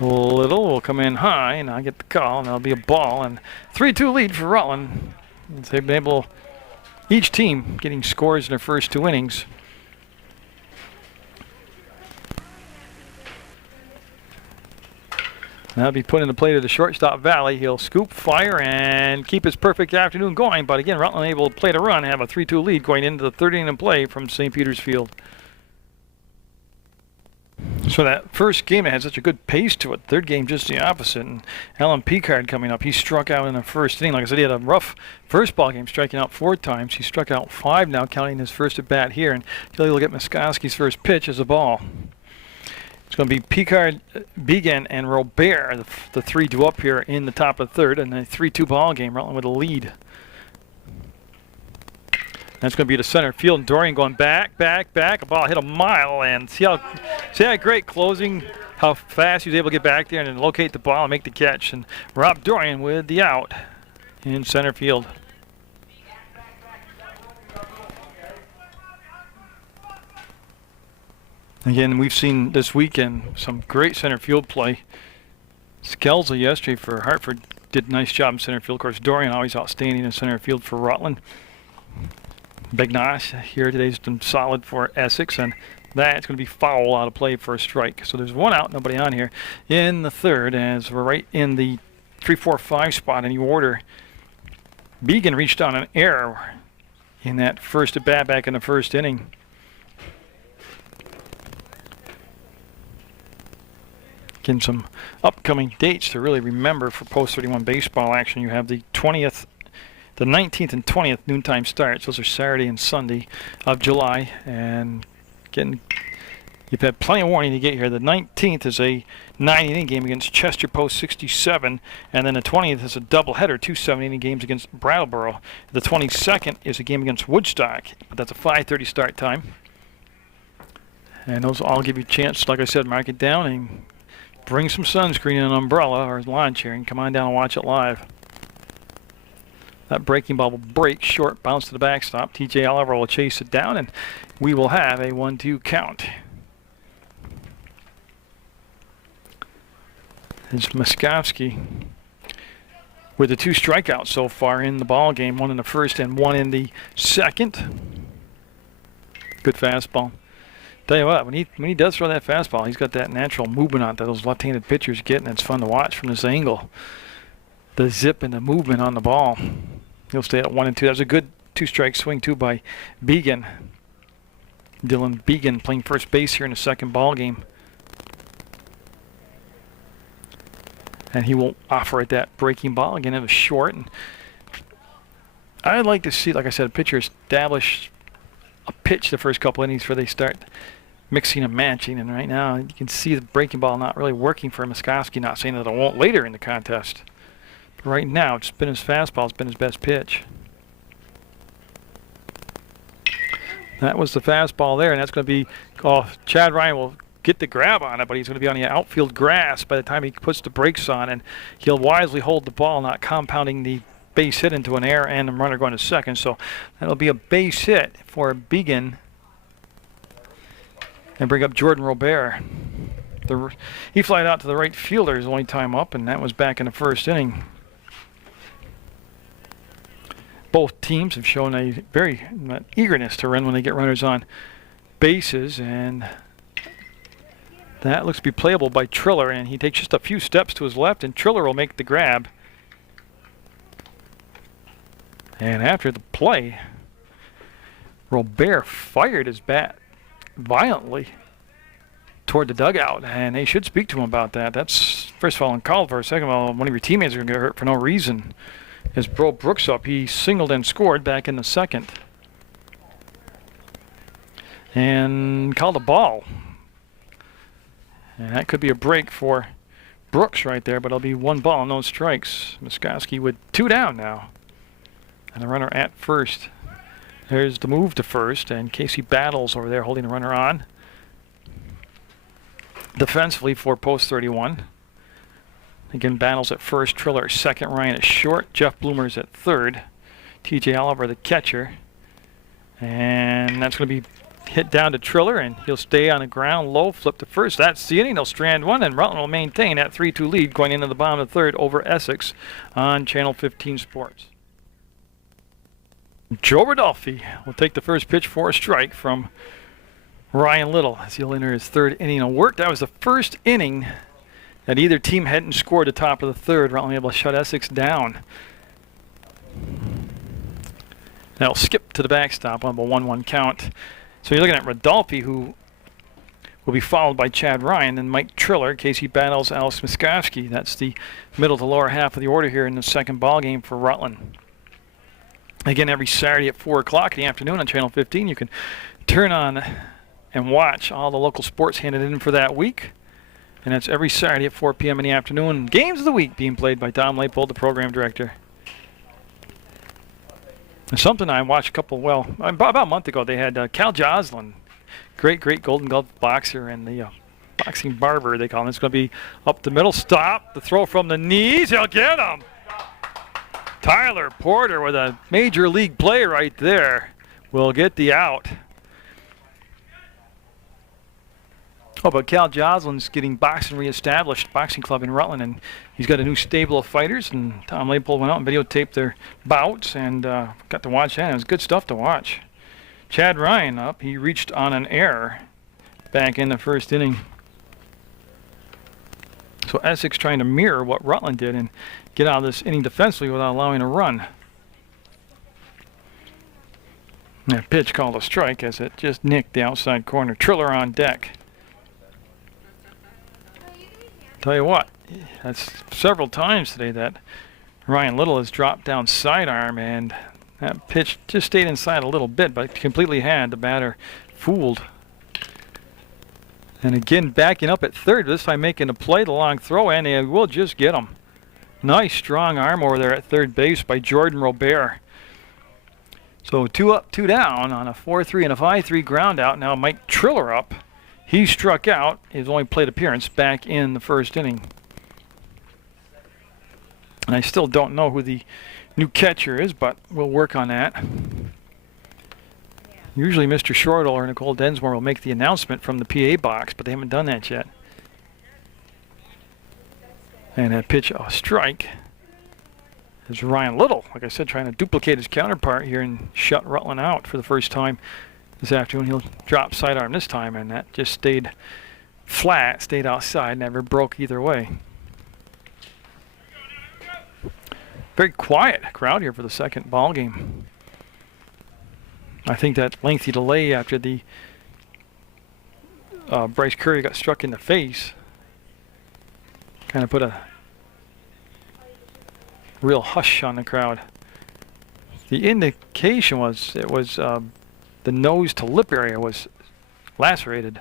Little will come in high, and I'll get the call, and that'll be a ball. And 3-2 lead for Rutland. They've been able, each team getting scores in their first 2 innings. That'll be put into play to the shortstop Valley. He'll scoop, fire, and keep his perfect afternoon going. But again, Rutland able to play the run and have a 3-2 lead going into the 3rd inning of play from St. Peter's Field. So that first game, it had such a good pace to it. 3rd game, just the opposite. And Alan Picard coming up. He struck out in the 1st inning. Like I said, he had a rough first ball game, striking out 4 times. He struck out 5 now, counting his first at bat here. And he'll look at Muskowski's first pitch as a ball. It's going to be Picard, Began, and Robert, the 3 due up here in the top of the 3rd, and a 3-2 ball game. Rutland with a lead. That's going to be to center field. And Dorian going back. A ball hit a mile, and see how great closing, how fast he was able to get back there and then locate the ball and make the catch. And Rob Dorian with the out in center field. Again, we've seen this weekend some great center field play. Skelza yesterday for Hartford did a nice job in center field. Of course, Dorian always outstanding in center field for Rutland. Begnash here today's been solid for Essex, and that's going to be foul out of play for a strike. So there's 1 out, nobody on here in the 3rd, as we're right in the 3-4-5 spot in the order. Began reached on an error in that first at bat back in the 1st inning. Again, some upcoming dates to really remember for post 31 baseball action. You have the 20th. The 19th and 20th noontime starts. Those are Saturday and Sunday of July. And again, you've had plenty of warning to get here. The 19th is a 9-inning game against Chester Post 67. And then the 20th is a doubleheader, 2 7-inning games against Brattleboro. The 22nd is a game against Woodstock. But that's a 5:30 start time. And those will all give you a chance, like I said, mark it down and bring some sunscreen and an umbrella or a lawn chair and come on down and watch it live. That breaking ball will break, short bounce to the backstop. TJ Oliver will chase it down, and we will have a 1-2 count. It's Muskowski with the 2 strikeouts so far in the ball game, 1 in the 1st and 1 in the 2nd. Good fastball. Tell you what, when he does throw that fastball, he's got that natural movement on it that those left-handed pitchers get, and it's fun to watch from this angle. The zip and the movement on the ball. He'll stay at 1 and 2. That was a good 2-strike swing too by Began. Dylan Began playing first base here in the 2nd ball game. And he will offer at that breaking ball. Again, it was short. And I'd like to see, like I said, a pitcher establish a pitch the first couple innings before they start mixing and matching. And right now, you can see the breaking ball not really working for Muskowski. Not saying that it won't later in the contest. Right now, it's been his fastball. It's been his best pitch. That was the fastball there, and that's going to be, Chad Ryan will get the grab on it, but he's going to be on the outfield grass by the time he puts the brakes on, and he'll wisely hold the ball, not compounding the base hit into an error and the runner going to second. So that'll be a base hit for Began and bring up Jordan Robert. He flied out to the right fielder his only time up, and that was back in the 1st inning. Both teams have shown a very eagerness to run when they get runners on bases, and that looks to be playable by Triller, and he takes just a few steps to his left, and Triller will make the grab. And after the play, Robert fired his bat violently toward the dugout, and they should speak to him about that. That's, first of all, uncalled for. Second of all, one of your teammates are going to get hurt for no reason. As Bro Brooks up, he singled and scored back in the 2nd. and called a ball. And that could be a break for Brooks right there, but it'll be 1 ball, no strikes. Muskowski with 2 down now. And the runner at first. There's the move to first, and Casey Battles over there holding the runner on. Defensively for post 31. Again, Battles at first, Triller at second, Ryan at short, Jeff Bloomer's at third. TJ Oliver, the catcher. And that's going to be hit down to Triller, and he'll stay on the ground low, flip to first. That's the inning. They'll strand 1, and Rutland will maintain that 3-2 lead going into the bottom of the third over Essex on Channel 15 Sports. Joe Rodolfi will take the first pitch for a strike from Ryan Little as he'll enter his 3rd inning of work. That was the first inning that either team hadn't scored the top of the 3rd. Rutland able to shut Essex down. That'll skip to the backstop on a 1-1 count. So you're looking at Rodolfi, who will be followed by Chad Ryan, and Mike Triller, Casey Battles, Alex Muskowski. That's the middle to lower half of the order here in the second ball game for Rutland. Again, every Saturday at 4 o'clock in the afternoon on Channel 15, you can turn on and watch all the local sports handed in for that week. And that's every Saturday at 4 p.m. in the afternoon. Games of the week being played by Tom Leipold, the program director. And something I watched about a month ago, they had Cal Joslin, great Golden Glove boxer, and the boxing barber, they call him. It's going to be up the middle, stop, the throw from the knees, he'll get him. Tyler Porter with a major league play right there will get the out. Oh, but Cal Joslin's getting boxing reestablished, boxing club in Rutland, and he's got a new stable of fighters, and Tom Leipold went out and videotaped their bouts, and got to watch that. It was good stuff to watch. Chad Ryan up, he reached on an error back in the first inning. So Essex trying to mirror what Rutland did and get out of this inning defensively without allowing a run. That pitch called a strike as it just nicked the outside corner. Triller on deck. Tell you what, that's several times today that Ryan Little has dropped down sidearm, and that pitch just stayed inside a little bit, but completely had the batter fooled. And again, backing up at third, this time making a play, the long throw, and they will just get him. Nice strong arm over there at third base by Jordan Robert. So 2 up, 2 down on a 4-3 and a 5-3 ground out. Now Mike Triller up. He struck out his only plate appearance back in the first inning. And I still don't know who the new catcher is, but we'll work on that. Usually Mr. Shortle or Nicole Densmore will make the announcement from the PA box, but they haven't done that yet. And that pitch, a strike, is Ryan Little, like I said, trying to duplicate his counterpart here and shut Rutland out for the first time this afternoon. He'll drop sidearm this time, and that just stayed flat, stayed outside, never broke either way. Very quiet crowd here for the second ball game. I think that lengthy delay after the Bryce Curry got struck in the face kind of put a real hush on the crowd. The indication was it was the nose to lip area was lacerated.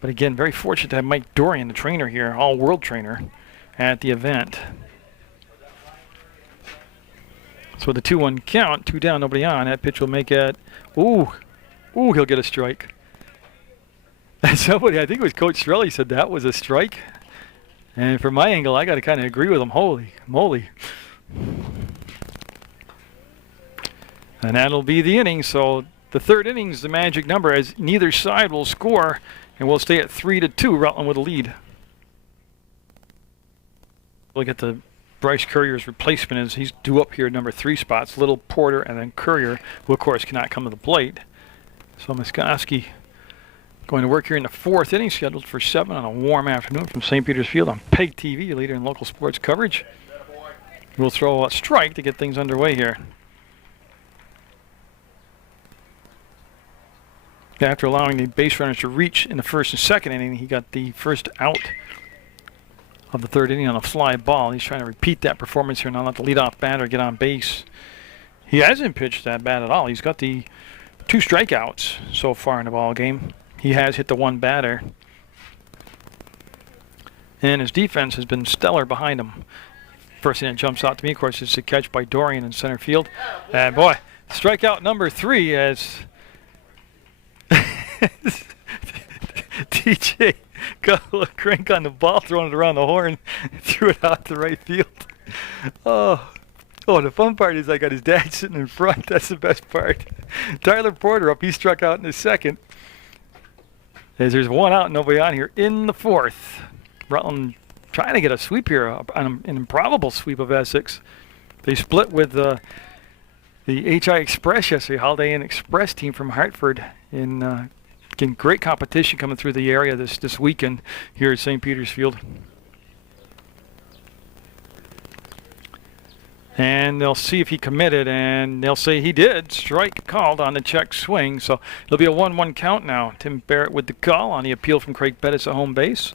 But again, very fortunate to have Mike Dorian, the trainer here, all-world trainer, at the event. So the 2-1 count, 2 down, nobody on. That pitch will make it. Ooh, he'll get a strike. And somebody, I think it was Coach Strelly, said that was a strike. And from my angle, I got to kind of agree with him. Holy moly. And that'll be the inning. So the third inning is the magic number, as neither side will score, and we'll stay at 3-2. Rutland with a lead. Look at the Bryce Courier's replacement as he's due up here at number 3 spots. Little, Porter, and then Courier, who of course cannot come to the plate. So Muskowski going to work here in the 4th inning, scheduled for 7 on a warm afternoon from St. Peter's Field on PEGTV, your leader in local sports coverage. We'll throw a strike to get things underway here. After allowing the base runners to reach in the 1st and 2nd inning, he got the first out of the 3rd inning on a fly ball. He's trying to repeat that performance here, not let the leadoff batter get on base. He hasn't pitched that bad at all. He's got the 2 strikeouts so far in the ball game. He has hit the 1 batter. And his defense has been stellar behind him. First thing that jumps out to me, of course, is the catch by Dorian in center field. And boy, strikeout number 3 as TJ got a little crank on the ball, throwing it around the horn, threw it out to right field. Oh, the fun part is I got his dad sitting in front. That's the best part. Tyler Porter up. He struck out in the 2nd. As there's 1 out, nobody on here in the 4th. Rutland trying to get a sweep here, an improbable sweep of Essex. They split with the HI Express yesterday, Holiday Inn Express team from Hartford, in getting great competition coming through the area this weekend here at St. Peter's Field. And they'll see if he committed, and they'll say he did. Strike called on the check swing, so it'll be a 1-1 count now. Tim Barrett with the call on the appeal from Craig Bettis at home base.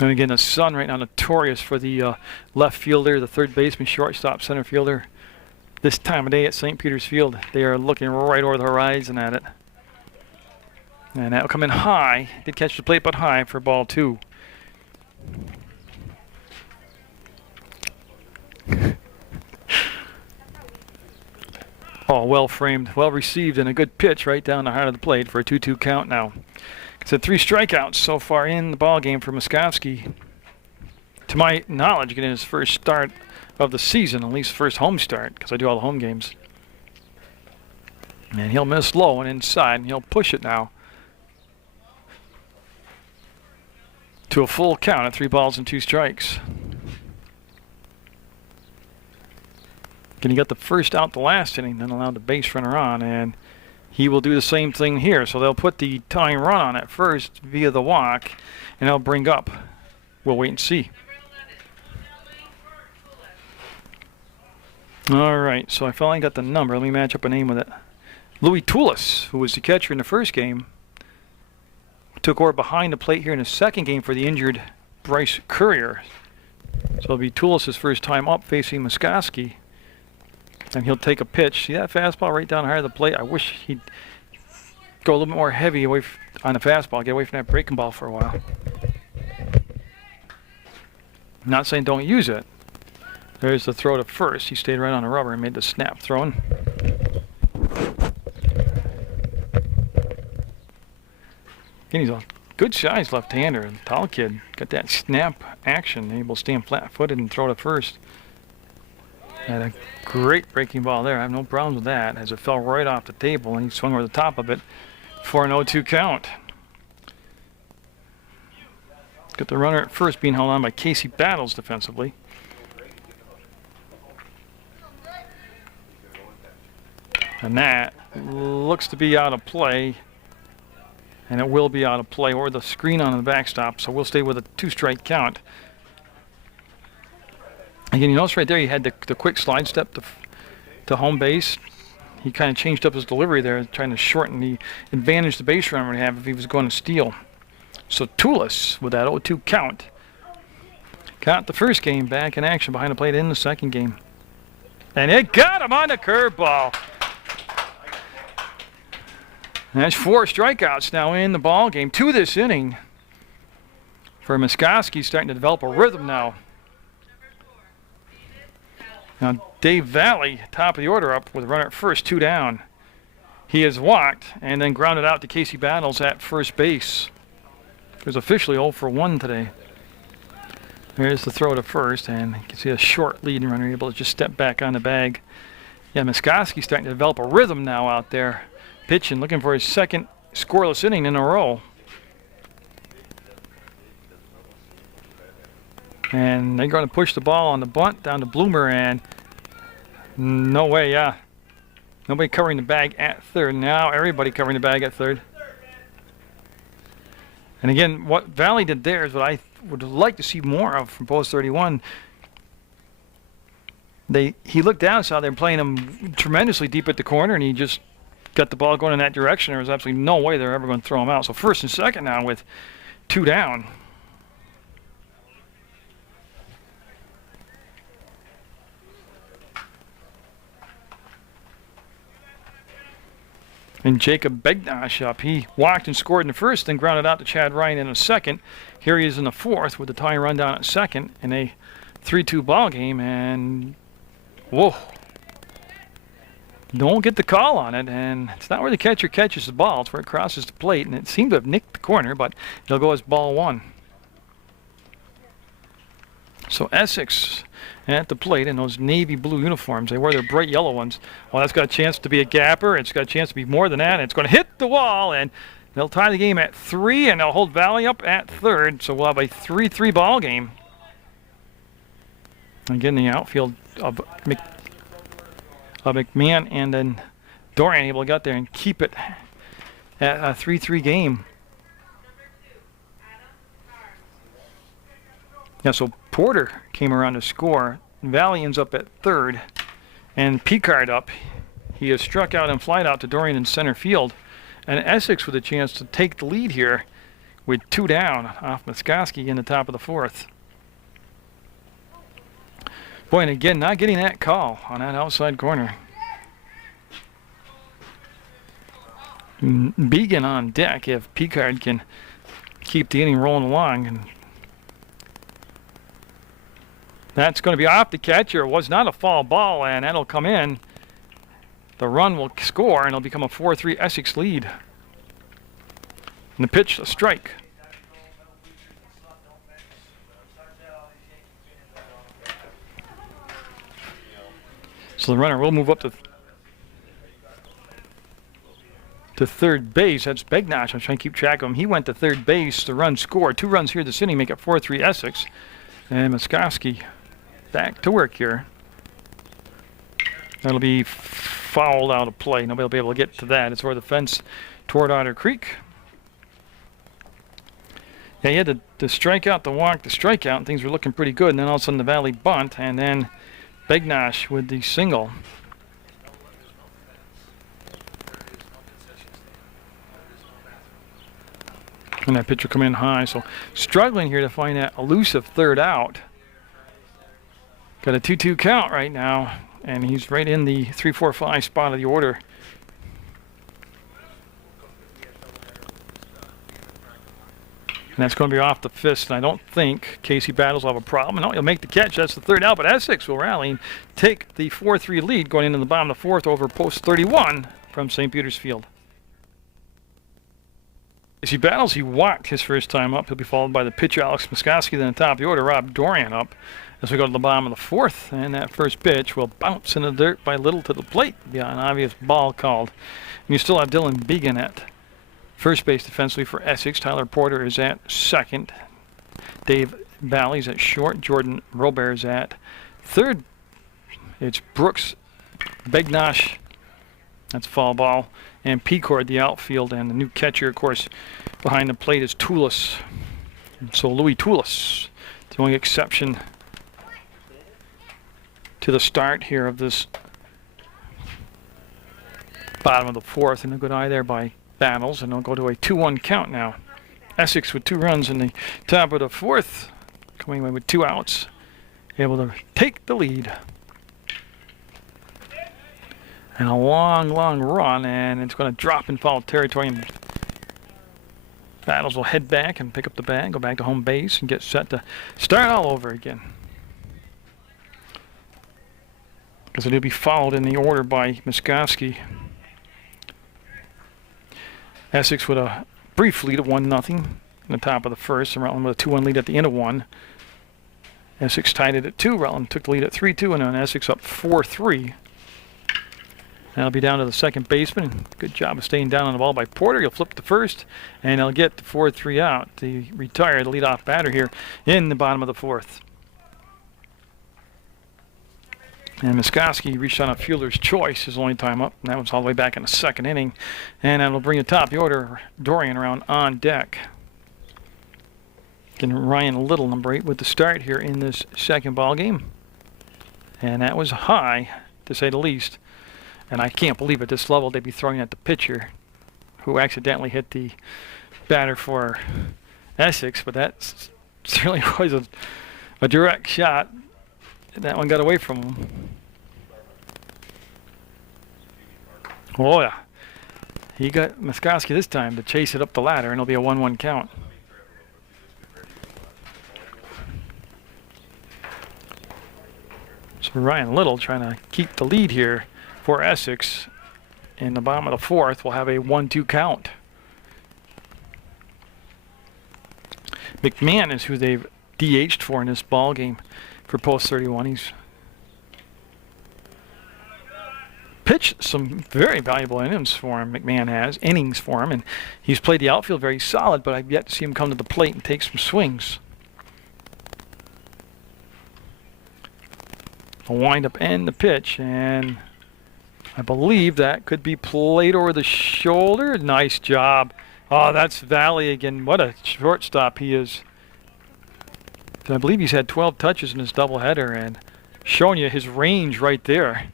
And again, the sun right now notorious for the left fielder, the third baseman, shortstop, center fielder. This time of day at St. Peter's Field, they are looking right over the horizon at it. And that'll come in high. Did catch the plate, but high for ball 2. Oh, well framed, well received, and a good pitch right down the heart of the plate for a 2-2 count now. It's 3 strikeouts so far in the ball game for Moskovsky. To my knowledge, getting his first start of the season, at least first home start, because I do all the home games. And he'll miss low and inside, and he'll push it now to a full count at 3 balls and 2 strikes. Again, he got the first out the last inning, then allowed the base runner on, and he will do the same thing here. So they'll put the tying run on at first via the walk, and they'll bring up. We'll wait and see. All right, so I finally got the number. Let me match up a name with it. Louis Toulis, who was the catcher in the first game, took over behind the plate here in the second game for the injured Bryce Courier. So it'll be Toulis' first time up facing Moskovsky. And he'll take a pitch. See that fastball right down the heart of the plate? I wish he'd go a little bit more heavy away on the fastball, get away from that breaking ball for a while. I'm not saying don't use it. There's the throw to first. He stayed right on the rubber and made the snap throwing. Again, he's a good size left-hander, a tall kid. Got that snap action, able to stand flat-footed and throw to first. And a great breaking ball there. I have no problems with that, as it fell right off the table and he swung over the top of it for an 0-2 count. Got the runner at first being held on by Casey Battles defensively. And that looks to be out of play. And it will be out of play, or the screen on the backstop, so we'll stay with a 2-strike count. Again, you notice right there he had the quick slide step to home base. He kind of changed up his delivery there, trying to shorten the advantage the base runner would have if he was going to steal. So Toulis with that 0-2 count. Got the first game back in action behind the plate in the second game. And it got him on the curveball. And that's 4 strikeouts now in the ball game. 2 this inning. For Moskovsky, starting to develop a rhythm now. Now Dave Valley, top of the order up with a runner at first, 2 down. He is walked and then grounded out to Casey Battles at first base. He was officially 0 for 1 today. There's the throw to first, and you can see a short leading runner able to just step back on the bag. Yeah, Moskovsky's starting to develop a rhythm now out there. Pitching, looking for his second scoreless inning in a row. And they're going to push the ball on the bunt down to Bloomer, and no way, yeah. Nobody covering the bag at third. Now everybody covering the bag at third. And again, what Valley did there is what I would like to see more of from Post 31. He looked down, saw they were playing him tremendously deep at the corner, and he just got the ball going in that direction. There was absolutely no way they're ever going to throw him out. So first and second now with 2 down. And Jacob Begnash up. He walked and scored in the first, then grounded out to Chad Ryan in the second. Here he is in the fourth with the tying run down at second in a 3-2 ball game. And whoa, don't get the call on it. And it's not where the catcher catches the ball. It's where it crosses the plate. And it seemed to have nicked the corner, but it'll go as ball one. So Essex at the plate in those navy blue uniforms. They wear their bright yellow ones. Well, that's got a chance to be a gapper. It's got a chance to be more than that. And it's going to hit the wall, and they'll tie the game at 3, and they'll hold Valley up at third. So we'll have a 3-3 ball game. Again, the outfield of McMahon and then Dorian able to get there and keep it at a 3-3 game. Yeah, so Porter came around to score. Valley ends up at third. And Picard up. He has struck out and flied out to Dorian in center field. And Essex with a chance to take the lead here with 2 down off Muskoski in the top of the fourth. Boy, and again, not getting that call on that outside corner. Began on deck if Picard can keep the inning rolling along. And that's going to be off the catcher. It was not a foul ball, and that'll come in. The run will score, and it'll become a 4-3 Essex lead. And the pitch, a strike. So the runner will move up to third base. That's Begnash. I'm trying to keep track of him. He went to third base. The run scored. 2 runs here this inning, make it 4-3 Essex. And Muskoski back to work here. That'll be fouled out of play. Nobody will be able to get to that. It's over the fence toward Otter Creek. Yeah, he had to strike out, the walk, the strikeout, and things were looking pretty good. And then all of a sudden the Valley bunt, and then Begnash with the single. And that pitcher come in high. So struggling here to find that elusive third out. Got a 2-2 count right now, and he's right in the 3-4-5 spot of the order. And that's going to be off the fist, and I don't think Casey Battles will have a problem. No, he'll make the catch. That's the third out, but Essex will rally and take the 4-3 lead going into the bottom of the fourth over post 31 from St. Peter's Field. Casey Battles, he walked his first time up. He'll be followed by the pitcher, Alex Muskoski, then the top of the order, Rob Dorian up. As we go to the bottom of the fourth, and that first pitch will bounce in the dirt by Little to the plate. Be an obvious ball called. And you still have Dylan Began at first base defensively for Essex. Tyler Porter is at second. Dave Valley's at short. Jordan Robert's at third. It's Brooks Begnash. That's foul ball. And Pecord, the outfield, and the new catcher, of course, behind the plate is Toulis. So Louis Toulis, the only exception to the start here of this bottom of the fourth. And a good eye there by Battles, and they'll go to a 2-1 count now. Essex with 2 runs in the top of the fourth, coming away with 2 outs, able to take the lead. And a long, long run, and it's going to drop in foul territory. And Battles will head back and pick up the bag, go back to home base, and get set to start all over again. Because it'll be fouled in the order by Muskoski. Essex with a brief lead of 1-0 in the top of the first, and Rutland with a 2-1 lead at the end of 1. Essex tied it at 2. Rutland took the lead at 3-2, and then Essex up 4-3. That'll be down to the second baseman. Good job of staying down on the ball by Porter. He'll flip the first, and they'll get the 4-3 out. The retired leadoff batter here in the bottom of the fourth. And Muskoski reached on a fielder's choice his only time up, and that was all the way back in the second inning. And that'll bring the top of the order, Dorian, around on deck. Getting Ryan Little, number 8, with the start here in this second ball game. And that was high, to say the least. And I can't believe at this level they'd be throwing at the pitcher, who accidentally hit the batter for Essex, but that certainly was a direct shot. That one got away from him. Oh, yeah. He got Muskoski this time to chase it up the ladder, and it'll be a 1-1 count. So Ryan Little trying to keep the lead here for Essex. In the bottom of the fourth, we'll have a 1-2 count. McMahon is who they've DH'd for in this ball game for post 31. He's pitched some very valuable innings for him. McMahon has innings for him, and he's played the outfield very solid, but I've yet to see him come to the plate and take some swings. A wind-up and the pitch, and I believe that could be played over the shoulder. Nice job. Oh, that's Valley again. What a shortstop he is. I believe he's had 12 touches in his doubleheader, and showing you his range right there.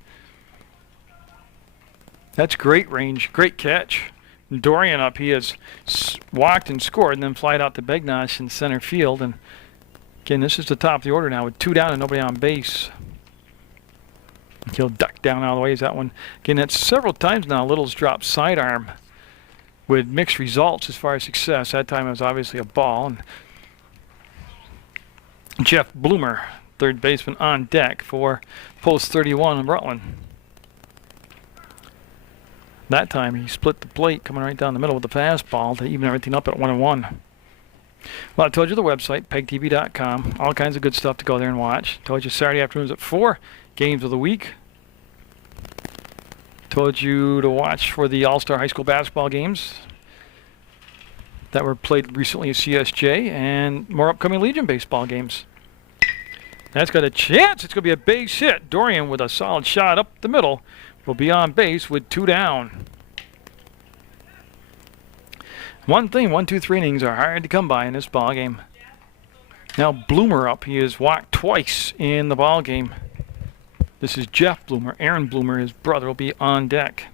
That's great range, great catch. And Dorian up, he has walked and scored, and then flied out to Begnash in center field. And again, this is the top of the order now with 2 down and nobody on base. He'll duck down out of the way. Is that one? Again, that's several times now. Little's dropped sidearm with mixed results as far as success. That time it was obviously a ball. And Jeff Bloomer, third baseman, on deck for post 31 in Rutland. That time he split the plate, coming right down the middle with the fastball to even everything up at 1-1. Well, I told you the website, PEGTV.com. All kinds of good stuff to go there and watch. Told you Saturday afternoons at 4. Games of the week. Told you to watch for the All-Star High School basketball games that were played recently at CSJ, and more upcoming Legion baseball games. That's got a chance. It's going to be a base hit. Dorian with a solid shot up the middle will be on base with 2 down. One thing, 1, 2, 3 innings are hard to come by in this ball game. Now Bloomer up. He has walked twice in the ball game. This is Jeff Bloomer. Aaron Bloomer, his brother, will be on deck.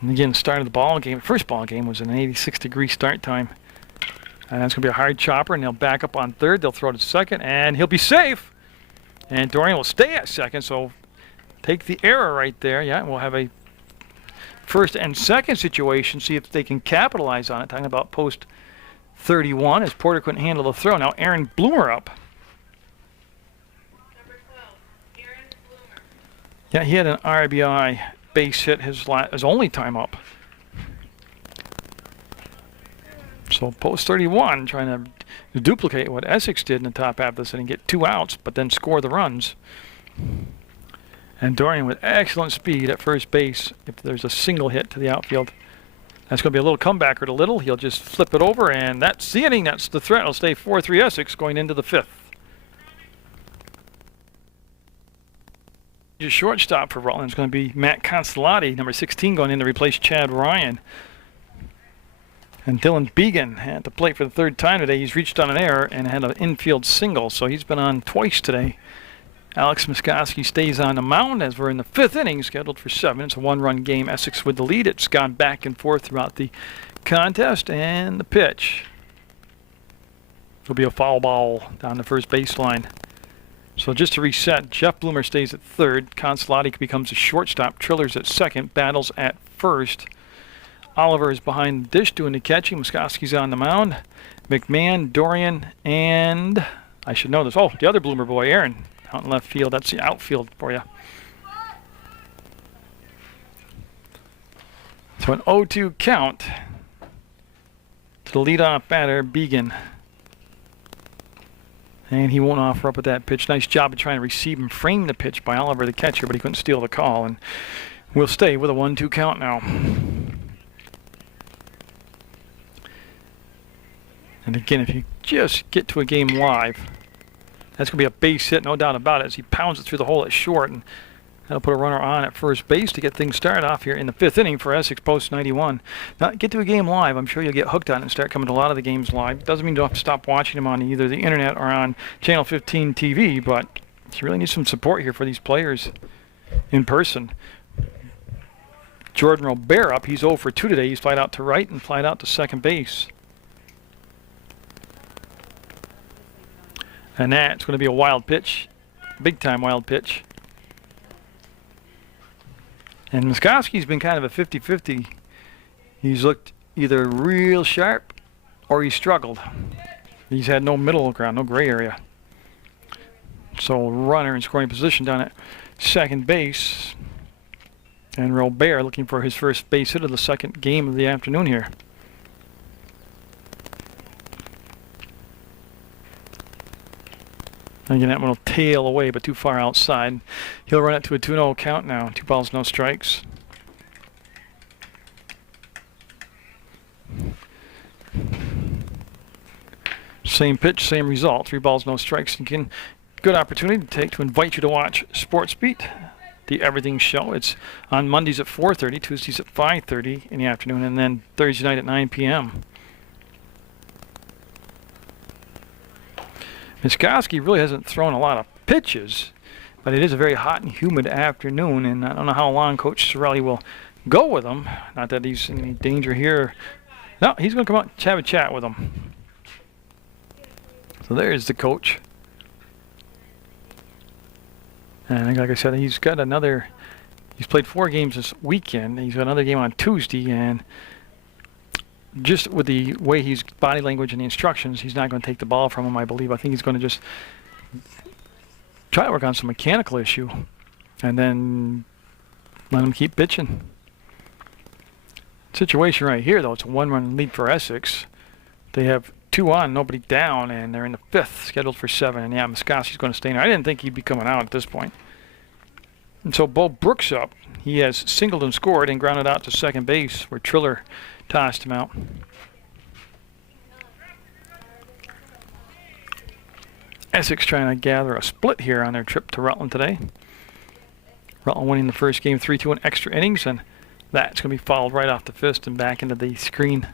And again, start of the ball game. First ball game was an 86-degree start time. And that's going to be a hard chopper, and they'll back up on third. They'll throw to second, and he'll be safe. And Dorian will stay at second, so take the error right there. Yeah, we'll have a first and second situation, see if they can capitalize on it. Talking about post 31 as Porter couldn't handle the throw. Now Aaron Bloomer up. Yeah, he had an RBI base hit his only time up. So post 31 trying to duplicate what Essex did in the top half of this inning, get 2 outs, but then score the runs. And Dorian with excellent speed at first base if there's a single hit to the outfield. That's going to be a little comebacker to Little. He'll just flip it over, and that's the inning. That's the threat. It'll stay 4-3 Essex going into the 5th. Your shortstop for Rutland is going to be Matt Constellati, number 16, going in to replace Chad Ryan. And Dylan Began at the plate for the 3rd time today. He's reached on an error and had an infield single, so he's been on twice today. Alex Muskoski stays on the mound as we're in the 5th inning, scheduled for 7. It's a 1-run game. Essex with the lead. It's gone back and forth throughout the contest. And the pitch. It'll be a foul ball down the first baseline. So just to reset, Jeff Bloomer stays at 3rd. Consolati becomes a shortstop. Triller's at 2nd. Battles at 1st. Oliver is behind the dish doing the catching. Muskoski's on the mound. McMahon, Dorian, and I should know this. Oh, the other Bloomer boy, Aaron, out in left field. That's the outfield for you. So an 0-2 count to the leadoff batter, Began. And he won't offer up with that pitch. Nice job of trying to receive and frame the pitch by Oliver, the catcher, but he couldn't steal the call. And we'll stay with a 1-2 count now. And again, if you just get to a game live, that's going to be a base hit, no doubt about it, as he pounds it through the hole at short. And that'll put a runner on at first base to get things started off here in the 5th inning for Essex post 91. Now, get to a game live. I'm sure you'll get hooked on it and start coming to a lot of the games live. Doesn't mean you don't have to stop watching them on either the internet or on Channel 15 TV, but you really need some support here for these players in person. Jordan Robert up. He's 0 for 2 today. He's flied out to right and flied out to second base. And that's going to be a wild pitch, big-time wild pitch. And Muskowski's been kind of a 50-50. He's looked either real sharp or he's struggled. He's had no middle ground, no gray area. So runner in scoring position down at second base. And Robert looking for his first base hit of the second game of the afternoon here. Again, that one will tail away, but too far outside. He'll run it to a 2-0 count now. 2 balls, no strikes. Same pitch, same result. 3 balls, no strikes. Again, good opportunity to invite you to watch Sports Beat, the Everything Show. It's on Mondays at 4:30, Tuesdays at 5:30 in the afternoon, and then Thursday night at 9 p.m. Muskowski really hasn't thrown a lot of pitches, but it is a very hot and humid afternoon, and I don't know how long Coach Sorelli will go with him. Not that he's in any danger here. No, he's going to come out and have a chat with him. So there's the coach. And like I said, he's played 4 games this weekend. He's got another game on Tuesday, and just with the way he's body language and the instructions, he's not going to take the ball from him, I believe. I think he's going to just try to work on some mechanical issue and then let him keep pitching. Situation right here, though, it's a 1-run lead for Essex. They have 2 on, nobody down, and they're in the 5th, scheduled for 7. And yeah, Muskowski's going to stay in there. I didn't think he'd be coming out at this point. And so Bo Brooks up. He has singled and scored and grounded out to second base where Triller tossed him out. Essex trying to gather a split here on their trip to Rutland today. Rutland winning the first game 3-2 in extra innings, and that's going to be fouled right off the fist and back into the screen.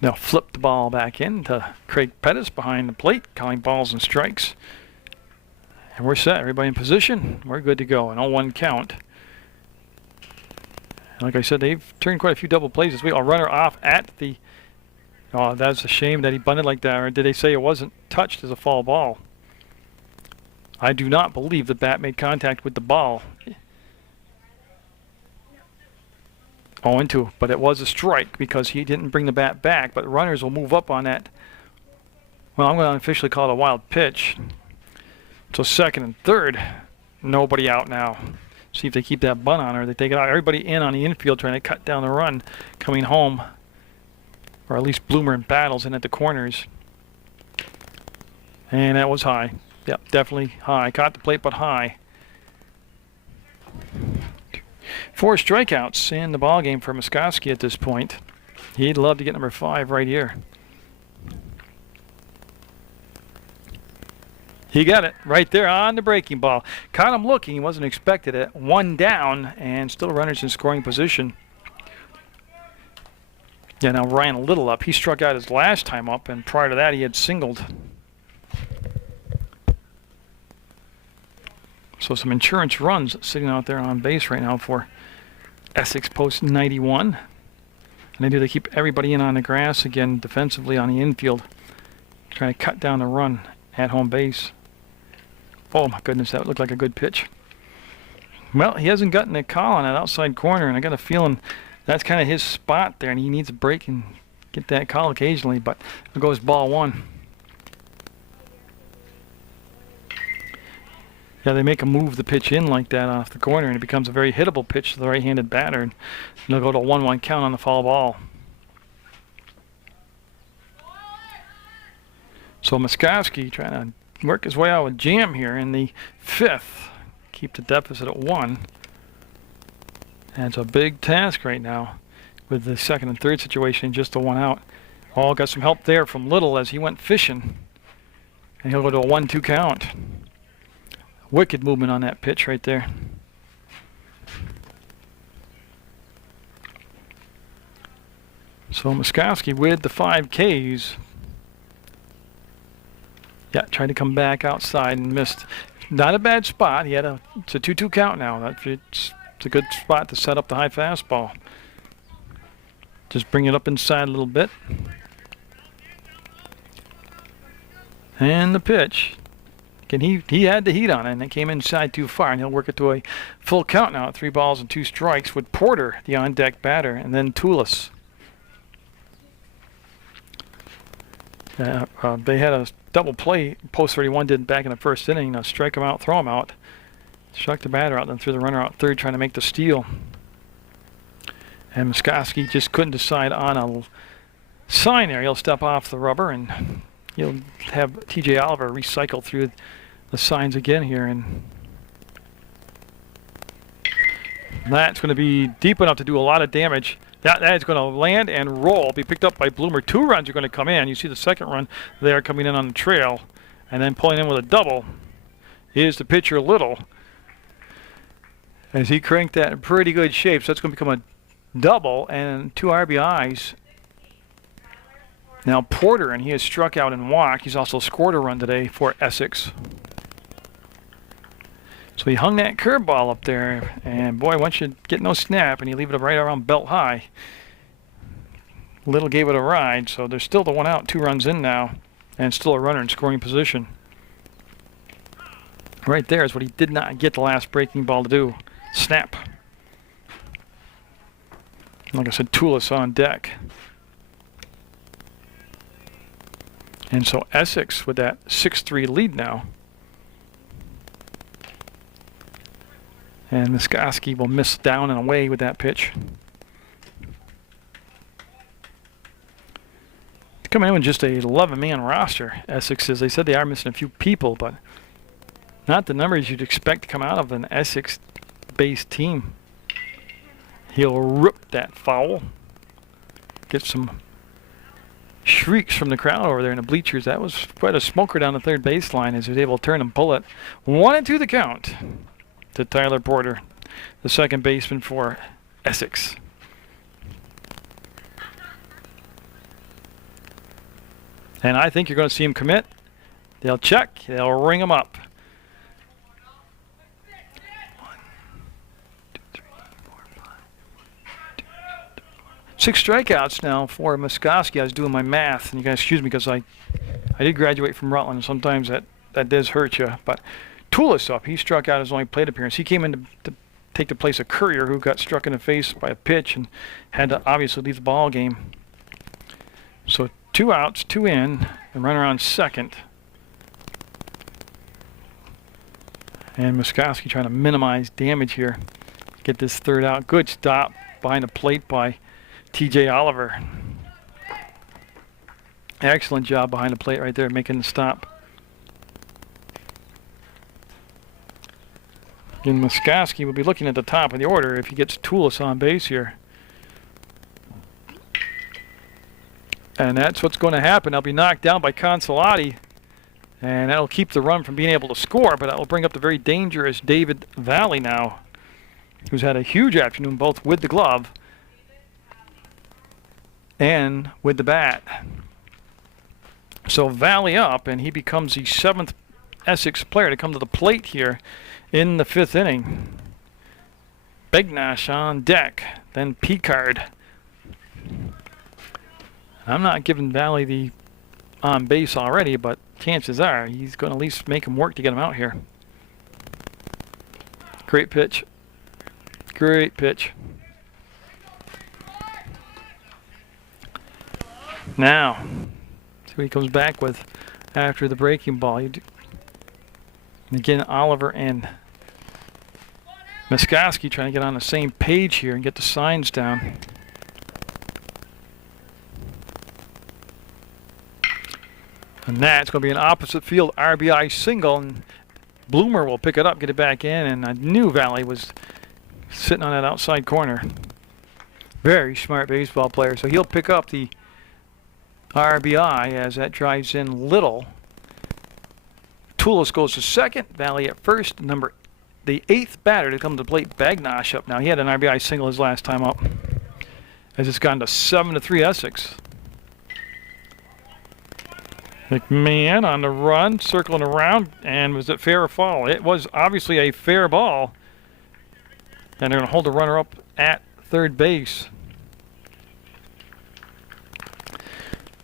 They'll flip the ball back in to Craig Pettis behind the plate, calling balls and strikes. And we're set. Everybody in position. We're good to go. An 0-1 count. And like I said, they've turned quite a few double plays this week. A runner off at the... Oh, that's a shame that he bunted like that. Or did they say it wasn't touched as a foul ball? I do not believe the bat made contact with the ball. 0-2, but it was a strike because he didn't bring the bat back. But runners will move up on that. Well, I'm going to officially call it a wild pitch. So second and third, nobody out now. See if they keep that bunt on or they take it out. Everybody in on the infield trying to cut down the run coming home. Or at least Bloomer and Battles in at the corners. And that was high. Yep, definitely high. Caught the plate, but high. 4 strikeouts in the ballgame for Muskowski at this point. He'd love to get number 5 right here. He got it right there on the breaking ball. Caught him looking. He wasn't expected it. 1 down and still runners in scoring position. Yeah, now Ryan Little up. He struck out his last time up, and prior to that he had singled. So some insurance runs sitting out there on base right now for Essex post 91. And they keep everybody in on the grass again defensively on the infield. Trying to cut down the run at home base. Oh my goodness, that looked like a good pitch. Well, he hasn't gotten a call on that outside corner, and I got a feeling that's kind of his spot there, and he needs a break and get that call occasionally, but there goes ball 1. Yeah, they make him move the pitch in like that off the corner, and it becomes a very hittable pitch to the right-handed batter, and they'll go to a 1-1 count on the foul ball. So Muskowski trying to work his way out with jam here in the 5th. Keep the deficit at 1. And it's a big task right now with the second and third situation, just the 1 out. Oh, got some help there from Little as he went fishing. And he'll go to a 1-2 count. Wicked movement on that pitch right there. So Muskowski with the 5 Ks. Yeah, tried to come back outside and missed. Not a bad spot. It's a 2-2 count now. It's a good spot to set up the high fastball. Just bring it up inside a little bit. And the pitch. And he had the heat on it, and it came inside too far, and he'll work it to a full count now at 3 balls and 2 strikes with Porter, the on-deck batter, and then Toulis. They had a double play. Post 31 did back in the first inning. Strike him out, throw him out. Struck the batter out, then threw the runner out third, trying to make the steal. And Muskoski just couldn't decide on a sign there. He'll step off the rubber, and he'll have T.J. Oliver recycle through the signs again here. And that's going to be deep enough to do a lot of damage. That is going to land and roll, be picked up by Bloomer. 2 runs are going to come in. You see the second run there coming in on the trail, and then pulling in with a double is the pitcher Little, as he cranked that in pretty good shape. So that's going to become a double and 2 RBIs. Now Porter, and he has struck out and walked. He's also scored a run today for Essex. So he hung that curveball up there, and boy, once you get no snap and you leave it right around belt high, Little gave it a ride. So there's still the 1 out, 2 runs in now, and still a runner in scoring position. Right there is what he did not get the last breaking ball to do. Snap. Like I said, Toulis on deck. And so Essex with that 6-3 lead now. And Muskoski will miss down and away with that pitch. Coming in with just a 11-man roster, Essex is. They said they are missing a few people, but not the numbers you'd expect to come out of an Essex-based team. He'll rip that foul. Get some shrieks from the crowd over there in the bleachers. That was quite a smoker down the third baseline as he was able to turn and pull it. 1-2 the count to Tyler Porter, the second baseman for Essex. And I think you're going to see him commit. They'll check. They'll ring him up. 6 strikeouts now for Muskoski. I was doing my math, and you guys excuse me because I did graduate from Rutland. Sometimes that does hurt you. But Toulis up. He struck out his only plate appearance. He came in to take the place of Courier, who got struck in the face by a pitch and had to obviously leave the ball game. So 2 outs, 2 in, and runner on second. And Muskoski trying to minimize damage here. Get this third out. Good stop behind the plate by T.J. Oliver. Excellent job behind the plate right there, making the stop. And Muskoski will be looking at the top of the order if he gets Toulis on base here. And that's what's going to happen. They'll be knocked down by Consolati, and that'll keep the run from being able to score, but that will bring up the very dangerous David Valley now, who's had a huge afternoon both with the glove and with the bat. So Valley up, and he becomes the 7th Essex player to come to the plate here in the 5th inning. Begnash on deck, then Picard. I'm not giving Valley the on base already, but chances are he's going to at least make him work to get him out here. Great pitch. Great pitch. Now, see what he comes back with after the breaking ball. Again, Oliver and Muskoski trying to get on the same page here and get the signs down. And that's going to be an opposite field RBI single, and Bloomer will pick it up, get it back in, and I knew Valley was sitting on that outside corner. Very smart baseball player, so he'll pick up the RBI as that drives in Little. Toulis goes to second, Valley at first. The 8th batter to come to the plate, Bagnosh up now. He had an RBI single his last time up, as it's gone to 7-3 Essex. McMahon on the run, circling around, and was it fair or foul? It was obviously a fair ball, and they're going to hold the runner up at third base.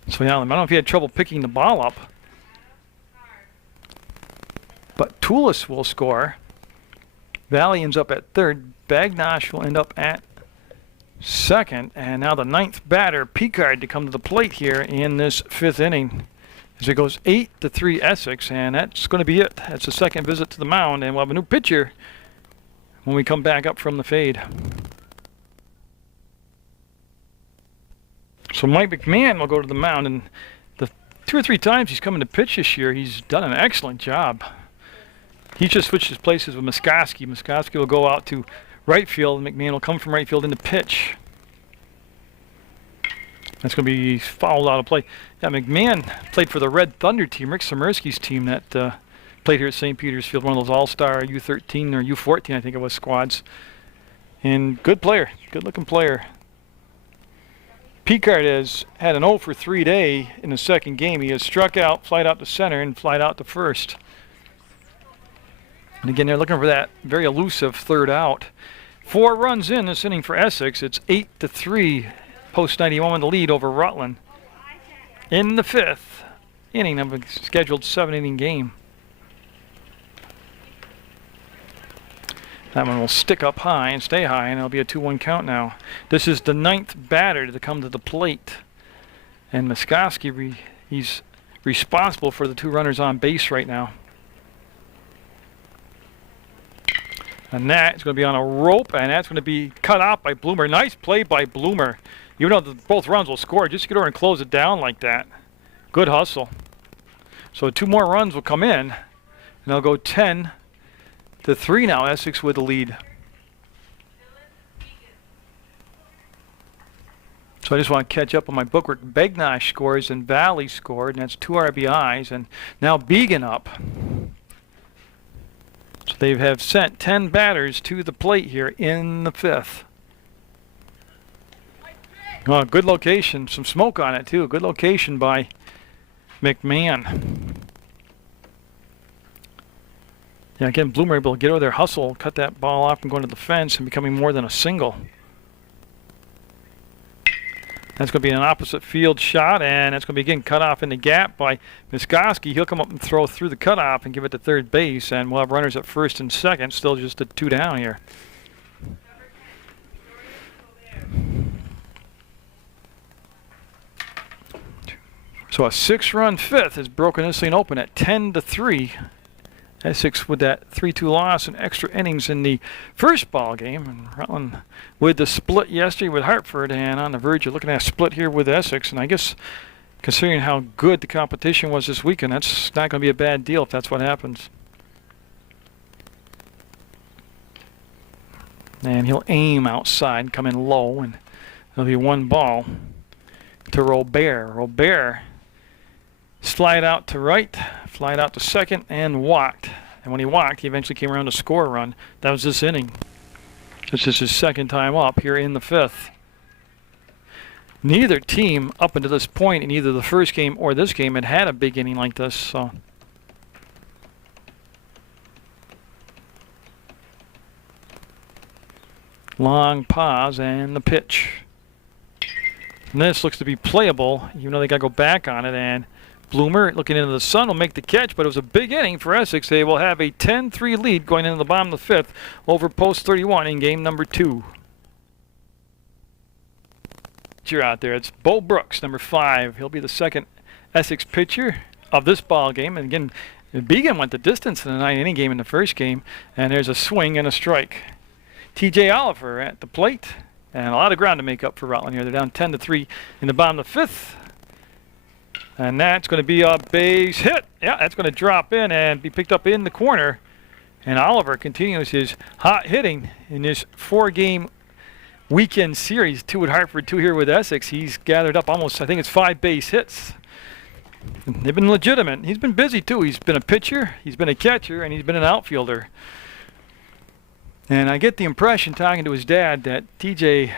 So yeah, I don't know if he had trouble picking the ball up. Toulis will score. Valley ends up at third. Bagnosh will end up at second. And now the ninth batter, Picard, to come to the plate here in this fifth inning. As it goes 8-3 Essex, and that's going to be it. That's the second visit to the mound, and we'll have a new pitcher when we come back up from the fade. So Mike McMahon will go to the mound, and the 2 or 3 times he's coming to pitch this year, he's done an excellent job. He just switched his places with Muskoski. Muskoski will go out to right field, and McMahon will come from right field into pitch. That's going to be fouled out of play. Yeah, McMahon played for the Red Thunder team, Rick Samirski's team that played here at St. Peter's Field, one of those all-star U13 or U14, I think it was, squads. And good player, good-looking player. Picard has had an 0 for 3 day in the second game. He has struck out, flied out to center, and flied out to first. And again, they're looking for that very elusive third out. 4 runs in this inning for Essex. It's 8-3. Post 91 with the lead over Rutland in the fifth inning of a scheduled 7-inning game. That one will stick up high and stay high, and it'll be a 2-1 count now. This is the ninth batter to come to the plate, and Muskoski, he's responsible for the 2 runners on base right now. And that's going to be on a rope, and that's going to be cut out by Bloomer. Nice play by Bloomer. Even though both runs will score, just get over and close it down like that. Good hustle. So 2 more runs will come in, and they'll go 10-3 now, Essex with the lead. So I just want to catch up on my bookwork. Bagnosh scores and Valley scored, and that's 2 RBIs, and now Began up. So they have sent 10 batters to the plate here in the fifth. Oh, good location. Some smoke on it, too. Good location by McMahon. Yeah, again, Bloomer able to get over there, hustle, cut that ball off and go into the fence and becoming more than a single. That's going to be an opposite field shot, and that's going to be again cut off in the gap by Muskoski. He'll come up and throw through the cutoff and give it to third base, and we'll have runners at first and second, still just a 2 down here. So a 6-run fifth has broken this thing open at 10-3. Essex with that 3-2 loss and extra innings in the first ball game. And Rutland with the split yesterday with Hartford, and on the verge of looking at a split here with Essex. And I guess considering how good the competition was this weekend, that's not going to be a bad deal if that's what happens. And he'll aim outside, come in low, and there'll be 1 ball to Robert. Robert slide out to right, flied out to second, and walked. And when he walked, he eventually came around to score a run. That was this inning. This is his second time up here in the fifth. Neither team up until this point in either the first game or this game had a big inning like this. So long pause and the pitch. And this looks to be playable, even though they got to go back on it. And Bloomer, looking into the sun, will make the catch, but it was a big inning for Essex. They will have a 10-3 lead going into the bottom of the fifth over Post 31 in game number 2. Pitcher out there, it's Bo Brooks, number 5. He'll be the second Essex pitcher of this ball game. And again, Began went the distance in the 9-inning game in the first game, and there's a swing and a strike. TJ Oliver at the plate, and a lot of ground to make up for Rutland here. They're down 10-3 in the bottom of the fifth. And that's going to be a base hit. Yeah, that's going to drop in and be picked up in the corner. And Oliver continues his hot hitting in this 4-game weekend series. 2 at Hartford, 2 here with Essex. He's gathered up almost, I think it's 5 base hits. They've been legitimate. He's been busy too. He's been a pitcher, he's been a catcher, and he's been an outfielder. And I get the impression, talking to his dad, that TJ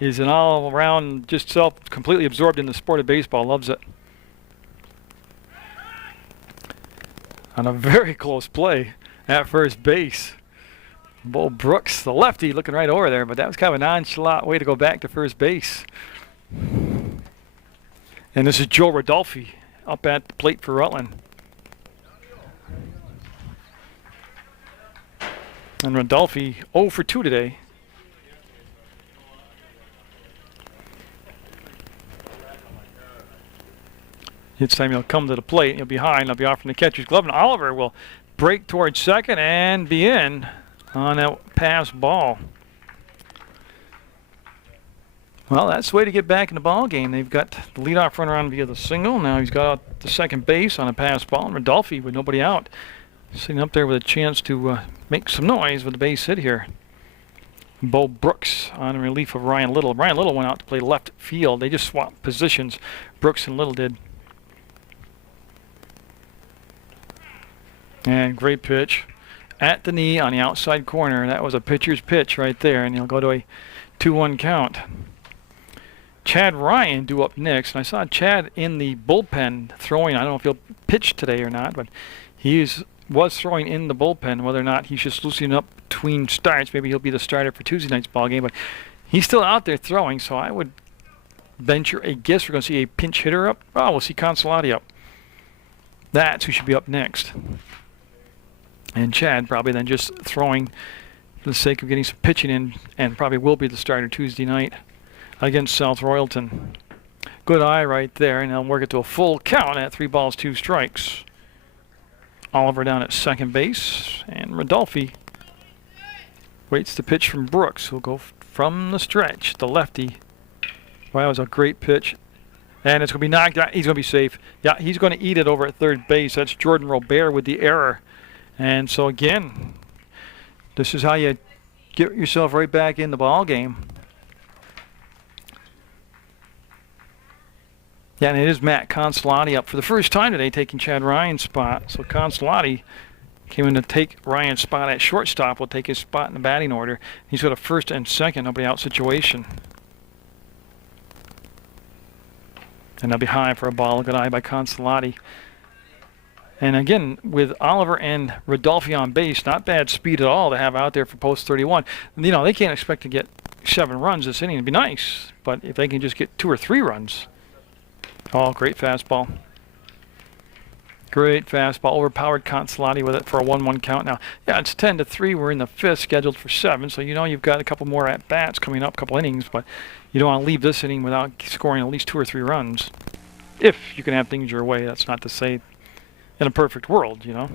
is an all-around, just completely absorbed in the sport of baseball, loves it. On a very close play at first base. Bo Brooks, the lefty, looking right over there, but that was kind of a nonchalant way to go back to first base. And this is Joe Rodolfi up at the plate for Rutland. And Rodolphe 0 for 2 today. This time he'll come to the plate. He'll be high and he'll be off from the catcher's glove. And Oliver will break towards second and be in on that pass ball. Well, that's the way to get back in the ball game. They've got the leadoff runner on via the single. Now he's got out the second base on a pass ball. And Rodolphe with nobody out, sitting up there with a chance to make some noise with the base hit here. Bo Brooks on relief of Ryan Little. Ryan Little went out to play left field. They just swapped positions. Brooks and Little did. And great pitch at the knee on the outside corner. That was a pitcher's pitch right there, and he'll go to a 2-1 count. Chad Ryan due up next, and I saw Chad in the bullpen throwing. I don't know if he'll pitch today or not, but he was throwing in the bullpen. Whether or not he's just loosening up between starts, maybe he'll be the starter for Tuesday night's ball game, but he's still out there throwing, so I would venture a guess we're going to see a pinch hitter up. Oh, we'll see Consolati up. That's who should be up next. And Chad probably then just throwing for the sake of getting some pitching in, and probably will be the starter Tuesday night against South Royalton. Good eye right there, and they'll work it to a full count at 3 balls, 2 strikes. Oliver down at second base, and Rodolphe waits the pitch from Brooks, who'll go from the stretch, the lefty. Wow, that was a great pitch. And it's going to be knocked out. He's going to be safe. Yeah, he's going to eat it over at third base. That's Jordan Robert with the error. And so again, this is how you get yourself right back in the ball game. Yeah, and it is Matt Consolati up for the first time today, taking Chad Ryan's spot. So Consolati came in to take Ryan's spot at shortstop. Will take his spot in the batting order. He's got a first and second, nobody out situation. And they'll be high for a ball. Good eye by Consolati. And again, with Oliver and Rodolphe on base, not bad speed at all to have out there for post 31. You know, they can't expect to get 7 runs this inning. It'd be nice, but if they can just get 2 or 3 runs. Oh, great fastball. Great fastball. Overpowered Consolati with it for a 1-1 count now. Yeah, it's 10-3. We're in the 5th, scheduled for 7. So you know you've got a couple more at-bats coming up, a couple innings, but you don't want to leave this inning without scoring at least 2 or 3 runs. If you can have things your way. That's not to say in a perfect world, you know.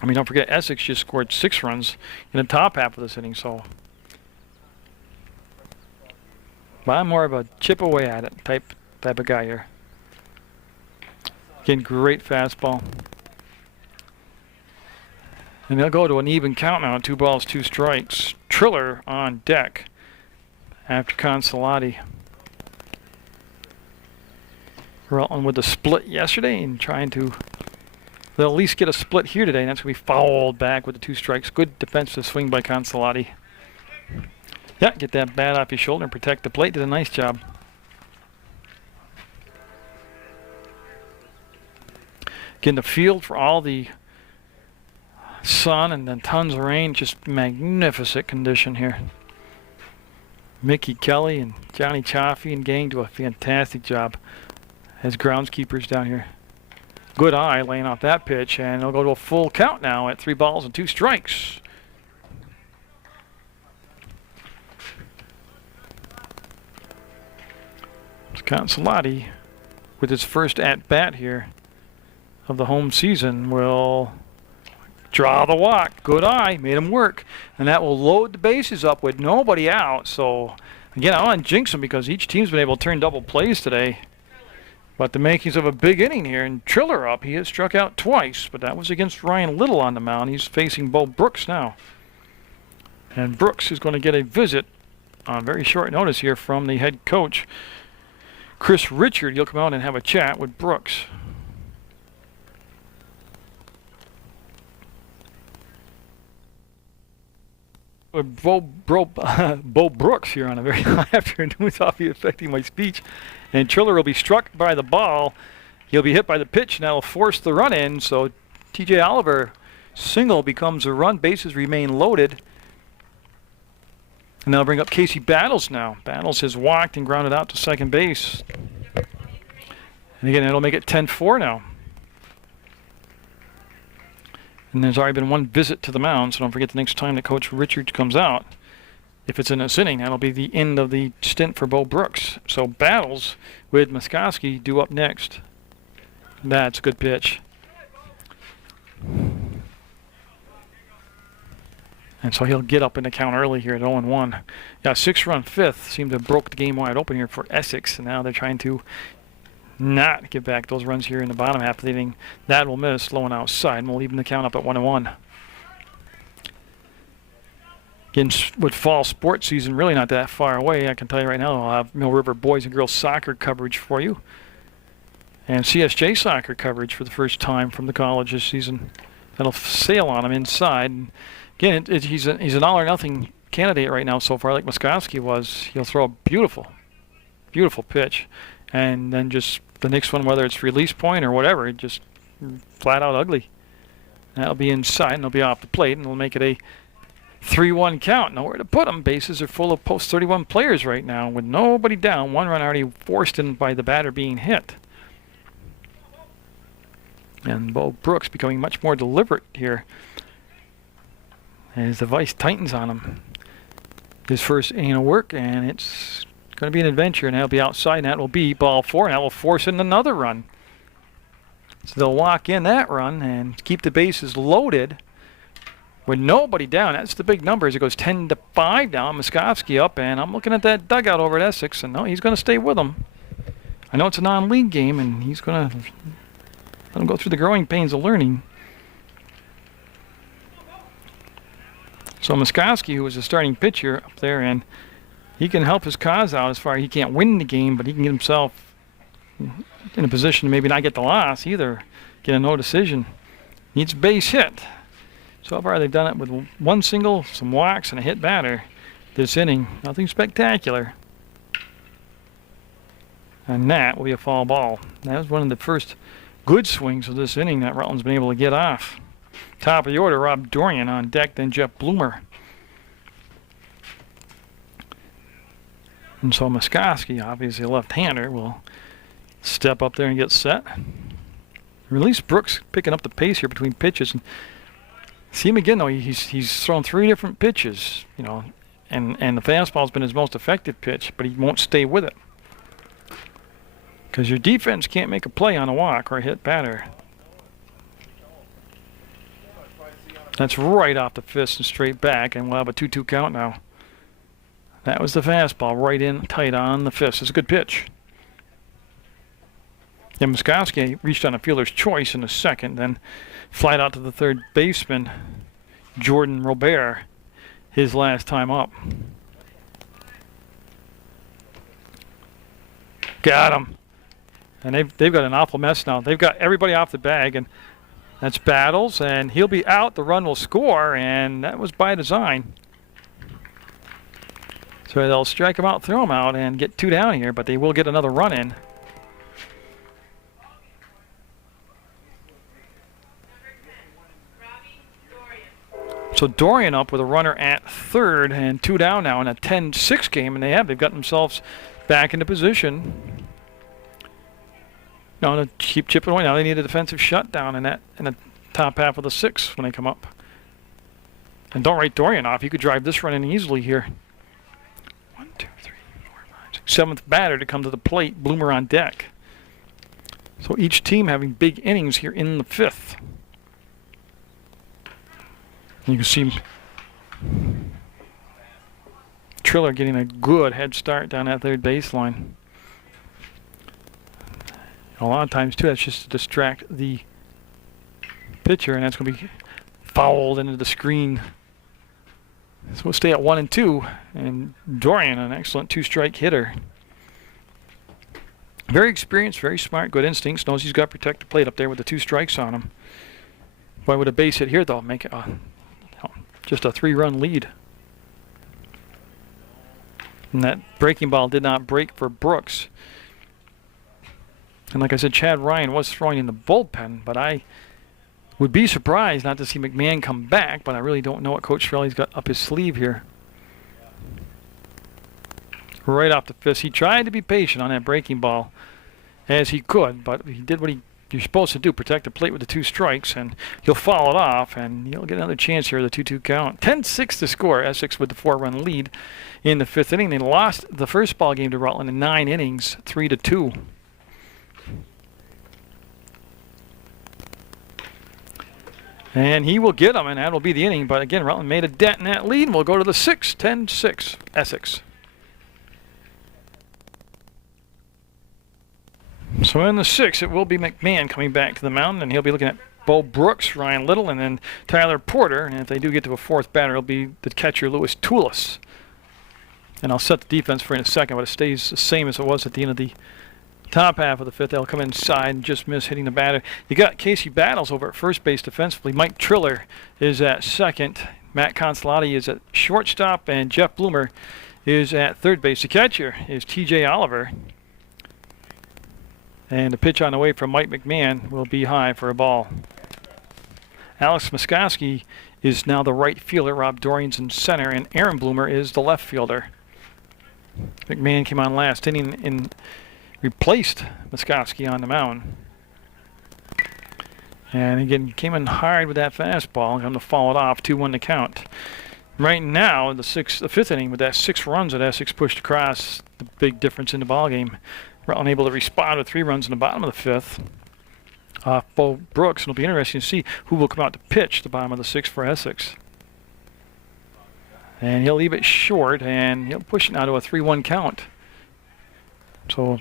I mean, don't forget, Essex just scored 6 runs in the top half of this inning, so. But I'm more of a chip away at it type of guy here. Again, great fastball. And they'll go to an even count now, 2 balls, 2 strikes. Triller on deck after Consolati. Rutland with the split yesterday and trying to, they'll at least get a split here today, and that's going to be fouled back with the 2 strikes. Good defensive swing by Consolati. Yeah, get that bat off your shoulder and protect the plate. Did a nice job. Again, the field for all the sun and then tons of rain, just magnificent condition here. Mickey Kelly and Johnny Chaffee and gang do a fantastic job as groundskeepers down here. Good eye laying off that pitch, and they'll go to a full count now at 3 balls and 2 strikes. Consolati, with his first at-bat here of the home season, will draw the walk. Good eye, made him work. And that will load the bases up with nobody out. So, again, I don't want to jinx him because each team's been able to turn double plays today. But the makings of a big inning here, and Triller up. He has struck out twice, but that was against Ryan Little on the mound. He's facing Bo Brooks now. And Brooks is going to get a visit on very short notice here from the head coach, Chris Richard. He'll come out and have a chat with Brooks. Bo Brooks here on a very high afternoon. It's obviously affecting my speech. And Triller will be struck by the ball. He'll be hit by the pitch, and that'll force the run in. So T.J. Oliver single becomes a run. Bases remain loaded. And they'll bring up Casey Battles now. Battles has walked and grounded out to second base. And again, it'll make it 10-4 now. And there's already been one visit to the mound, so don't forget the next time that Coach Richards comes out, if it's in this inning, that'll be the end of the stint for Bo Brooks. So battles with Muskoski due up next. That's a good pitch. And so he'll get up in the count early here at 0-1. Yeah, 6-run fifth seemed to have broke the game wide open here for Essex, and now they're trying to not get back those runs here in the bottom half of the inning. That will miss, low and outside, and we'll leave the count up at 1-1. Again, with fall sports season really not that far away, I can tell you right now, I'll have Mill River boys and girls soccer coverage for you. And CSJ soccer coverage for the first time from the college this season. That'll sail on him inside. And again, he's an all-or-nothing candidate right now so far, like Muskoski was. He'll throw a beautiful, beautiful pitch. And then just the next one, whether it's release point or whatever, it just flat out ugly. That'll be inside, and it'll be off the plate, and we'll make it a 3-1 count. Nowhere to put them. Bases are full of post 31 players right now with nobody down. One run already forced in by the batter being hit. And Bo Brooks becoming much more deliberate here as the vice tightens on him. His first inning of work, and it's going to be an adventure, and that'll be outside, and that will be ball 4, and that will force in another run. So they'll lock in that run and keep the bases loaded with nobody down. That's the big number as it goes 10-5 down. Muskoski up, and I'm looking at that dugout over at Essex, and no, he's going to stay with them. I know it's a non-league game, and he's going to let him go through the growing pains of learning. So Muskoski, who was the starting pitcher up there, and he can help his cause out as far as he can't win the game, but he can get himself in a position to maybe not get the loss either, get a no decision. Needs a base hit. So far they've done it with one single, some walks, and a hit batter this inning. Nothing spectacular. And that will be a foul ball. That was one of the first good swings of this inning that Rutland's been able to get off. Top of the order, Rob Dorian on deck, then Jeff Bloomer. And so Muskoski, obviously a left-hander, will step up there and get set. Release Brooks picking up the pace here between pitches. And see him again, though. He's thrown 3 different pitches, you know, and the fastball's been his most effective pitch, but he won't stay with it. Because your defense can't make a play on a walk or a hit batter. That's right off the fist and straight back, and we'll have a 2-2 count now. That was the fastball right in tight on the fist. It's a good pitch. And Muskoski reached on a fielder's choice in the second, then flied out to the third baseman, Jordan Robert, his last time up. Got him. And they've got an awful mess now. They've got everybody off the bag, and that's Battles, and he'll be out. The run will score, and that was by design. So they'll strike him out, throw him out, and get 2 down here, but they will get another run in. So Dorian up with a runner at third and 2 down now in a 10-6 game, and they've gotten themselves back into position. Now to keep chipping away. Now they need a defensive shutdown in the top half of the 6th when they come up. And don't write Dorian off. You could drive this run in easily here. 1, 2, 3, 4, 5, 6. 7th batter to come to the plate. Bloomer on deck. So each team having big innings here in the 5th. You can see Triller getting a good head start down that third baseline. A lot of times, too, that's just to distract the pitcher, and that's going to be fouled into the screen. So we'll stay at 1 and 2, and Dorian, an excellent 2-strike hitter. Very experienced, very smart, good instincts, knows he's got to protect the plate up there with the 2 strikes on him. Boy, with a base hit here, though, make it just a 3-run lead. And that breaking ball did not break for Brooks. And like I said, Chad Ryan was throwing in the bullpen, but I would be surprised not to see McMahon come back, but I really don't know what Coach Shirley's got up his sleeve here. Right off the fist. He tried to be patient on that breaking ball as he could, but he did what he you're supposed to do, protect the plate with the 2 strikes, and he'll foul it off, and he'll get another chance here, the 2-2 count. 10-6 to score. Essex with the 4-run lead in the 5th inning. They lost the first ball game to Rutland in 9 innings, 3-2. And he will get them, and that'll be the inning. But again, Rutland made a dent in that lead, and we'll go to the 6th, 10-6, Essex. So in the 6th, it will be McMahon coming back to the mound, and he'll be looking at Bo Brooks, Ryan Little, and then Tyler Porter. And if they do get to a 4th batter, it'll be the catcher, Louis Toulis. And I'll set the defense for in a second, but it stays the same as it was at the end of the top half of the 5th. They'll come inside and just miss hitting the batter. You got Casey Battles over at first base defensively. Mike Triller is at second. Matt Consolati is at shortstop, and Jeff Bloomer is at third base. The catcher is TJ Oliver. And the pitch on the way from Mike McMahon will be high for a ball. Alex Muskowski is now the right fielder. Rob Dorian's in center, and Aaron Bloomer is the left fielder. McMahon came on last inning and replaced Muskowski on the mound. And again, came in hard with that fastball. Going to foul it off, 2-1 to count. Right now, the 5th inning, with that 6 runs that Essex pushed across, the big difference in the ball game. Rutland able to respond with 3 runs in the bottom of the 5th. Bo Brooks, and it'll be interesting to see who will come out to pitch the bottom of the 6th for Essex. And he'll leave it short, and he'll push it now to a 3-1 count. So,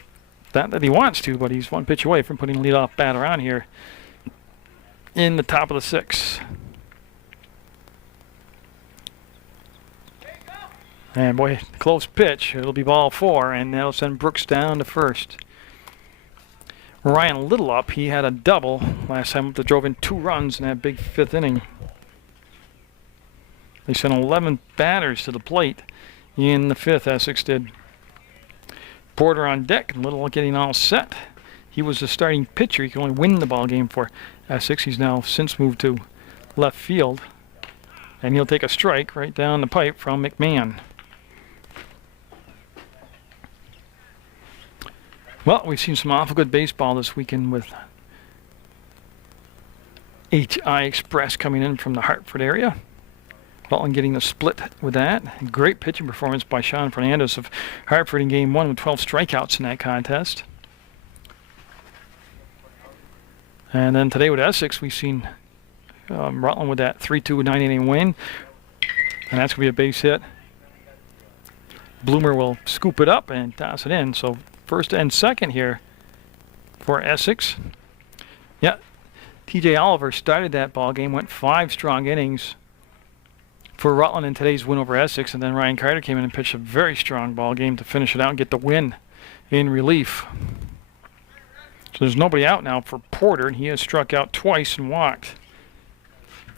not that he wants to, but he's 1 pitch away from putting the leadoff batter on here in the top of the 6th. And boy, close pitch. It'll be ball 4, and that'll send Brooks down to first. Ryan Little up. He had a double last time that drove in 2 runs in that big 5th inning. They sent 11 batters to the plate in the 5th, Essex did. Porter on deck, and Little getting all set. He was the starting pitcher. He could only win the ball game for Essex. He's now since moved to left field. And he'll take a strike right down the pipe from McMahon. Well, we've seen some awful good baseball this weekend with HI Express coming in from the Hartford area. Rutland getting the split with that. Great pitching performance by Sean Fernandez of Hartford in Game 1 with 12 strikeouts in that contest. And then today with Essex, we've seen Rutland with that 3-2 9-inning win. And that's going to be a base hit. Bloomer will scoop it up and toss it in. So first and second here for Essex. Yeah, TJ Oliver started that ball game, went 5 strong innings for Rutland in today's win over Essex, and then Ryan Carter came in and pitched a very strong ball game to finish it out and get the win in relief. So there's nobody out now for Porter, and he has struck out twice and walked.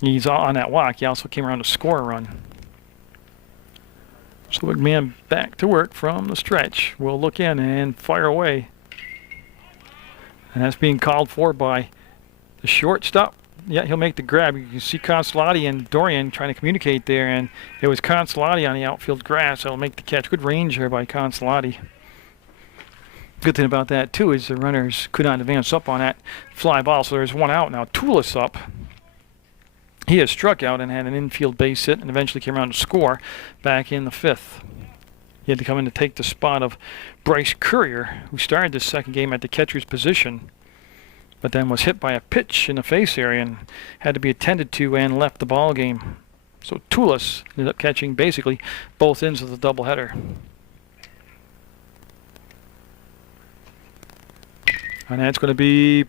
He's on that walk. He also came around to score a run. So McMahon back to work from the stretch. We'll look in and fire away. And that's being called for by the shortstop. Yeah, he'll make the grab. You can see Consolati and Dorian trying to communicate there, and it was Consolati on the outfield grass that'll make the catch. Good range there by Consolati. Good thing about that, too, is the runners could not advance up on that fly ball, so there's 1 out now. Toulis up. He has struck out and had an infield base hit and eventually came around to score back in the 5th. He had to come in to take the spot of Bryce Courier, who started this second game at the catcher's position, but then was hit by a pitch in the face area and had to be attended to and left the ball game. So Toulis ended up catching basically both ends of the doubleheader. And that's going to be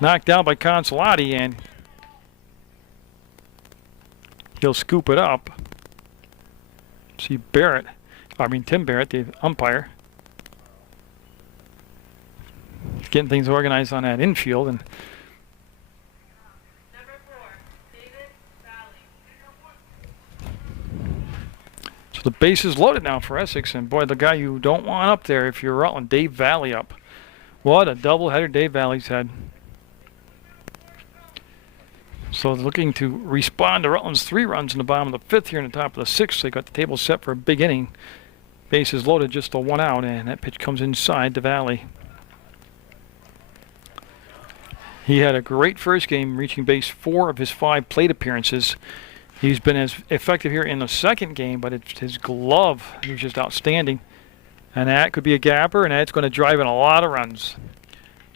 knocked down by Consolati, and he'll scoop it up. See Tim Barrett, the umpire, getting things organized on that infield. And so the base is loaded now for Essex, and boy, the guy you don't want up there if you're Rutland, Dave Valley up. What a doubleheader Dave Valley's had. So they're looking to respond to Rutland's 3 runs in the bottom of the 5th here in the top of the 6th. They got the table set for a big inning. Bases loaded, just a 1 out, and that pitch comes inside to Valley. He had a great first game, reaching base 4 of his 5 plate appearances. He's been as effective here in the second game, but it's his glove, he was just outstanding. And that could be a gapper, and that's going to drive in a lot of runs.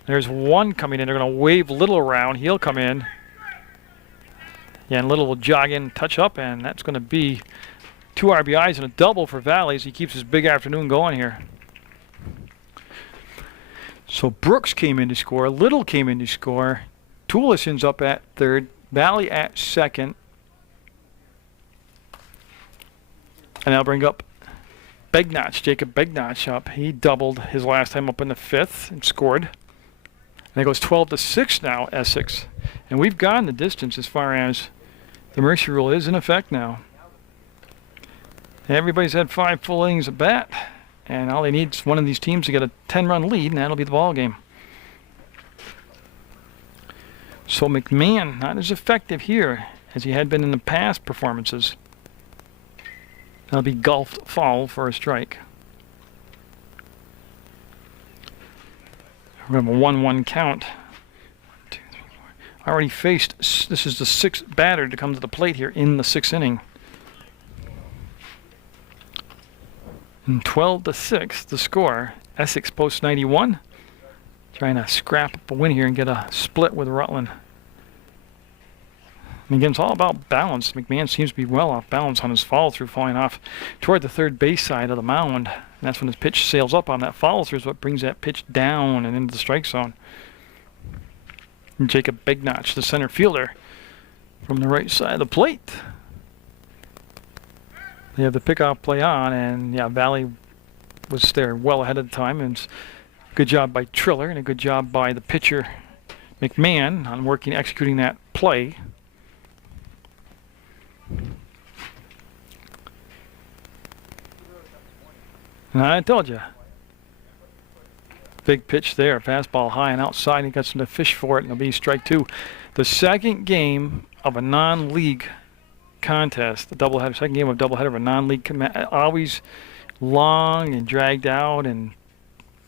There's one coming in. They're going to wave Little around. He'll come in. Yeah, and Little will jog in, touch up, and that's going to be 2 RBIs and a double for Valley as he keeps his big afternoon going here. So Brooks came in to score. Little came in to score. Toulison's up at third. Valley at second. And I'll bring up Jacob Begnotch up. He doubled his last time up in the 5th and scored. And it goes 12-6 now, Essex. And we've gone the distance as far as the mercy rule is in effect now. Everybody's had 5 full innings of bat. And all they need is one of these teams to get a 10-run lead, and that'll be the ball game. So McMahon, not as effective here as he had been in the past performances. That'll be golfed foul for a strike. We're going to have a 1-1 count. 1, 2, 3, 4. I already faced, this is the 6th batter to come to the plate here in the 6th inning. And 12-6 the score. Essex posts 91. Trying to scrap up a win here and get a split with Rutland. And again, it's all about balance. McMahon seems to be well off balance on his follow-through, falling off toward the third base side of the mound. And that's when his pitch sails up on that follow-through is what brings that pitch down and into the strike zone. And Jacob Begnotch, the center fielder, from the right side of the plate. They have the pickoff play on, and yeah, Valley was there well ahead of the time. And good job by Triller and a good job by the pitcher McMahon on executing that play. And I told you, big pitch there, fastball high and outside. He got some to fish for it, and it'll be strike 2. The second game of a non-league contest, the doubleheader, second game of doubleheader of a non-league, always long and dragged out, and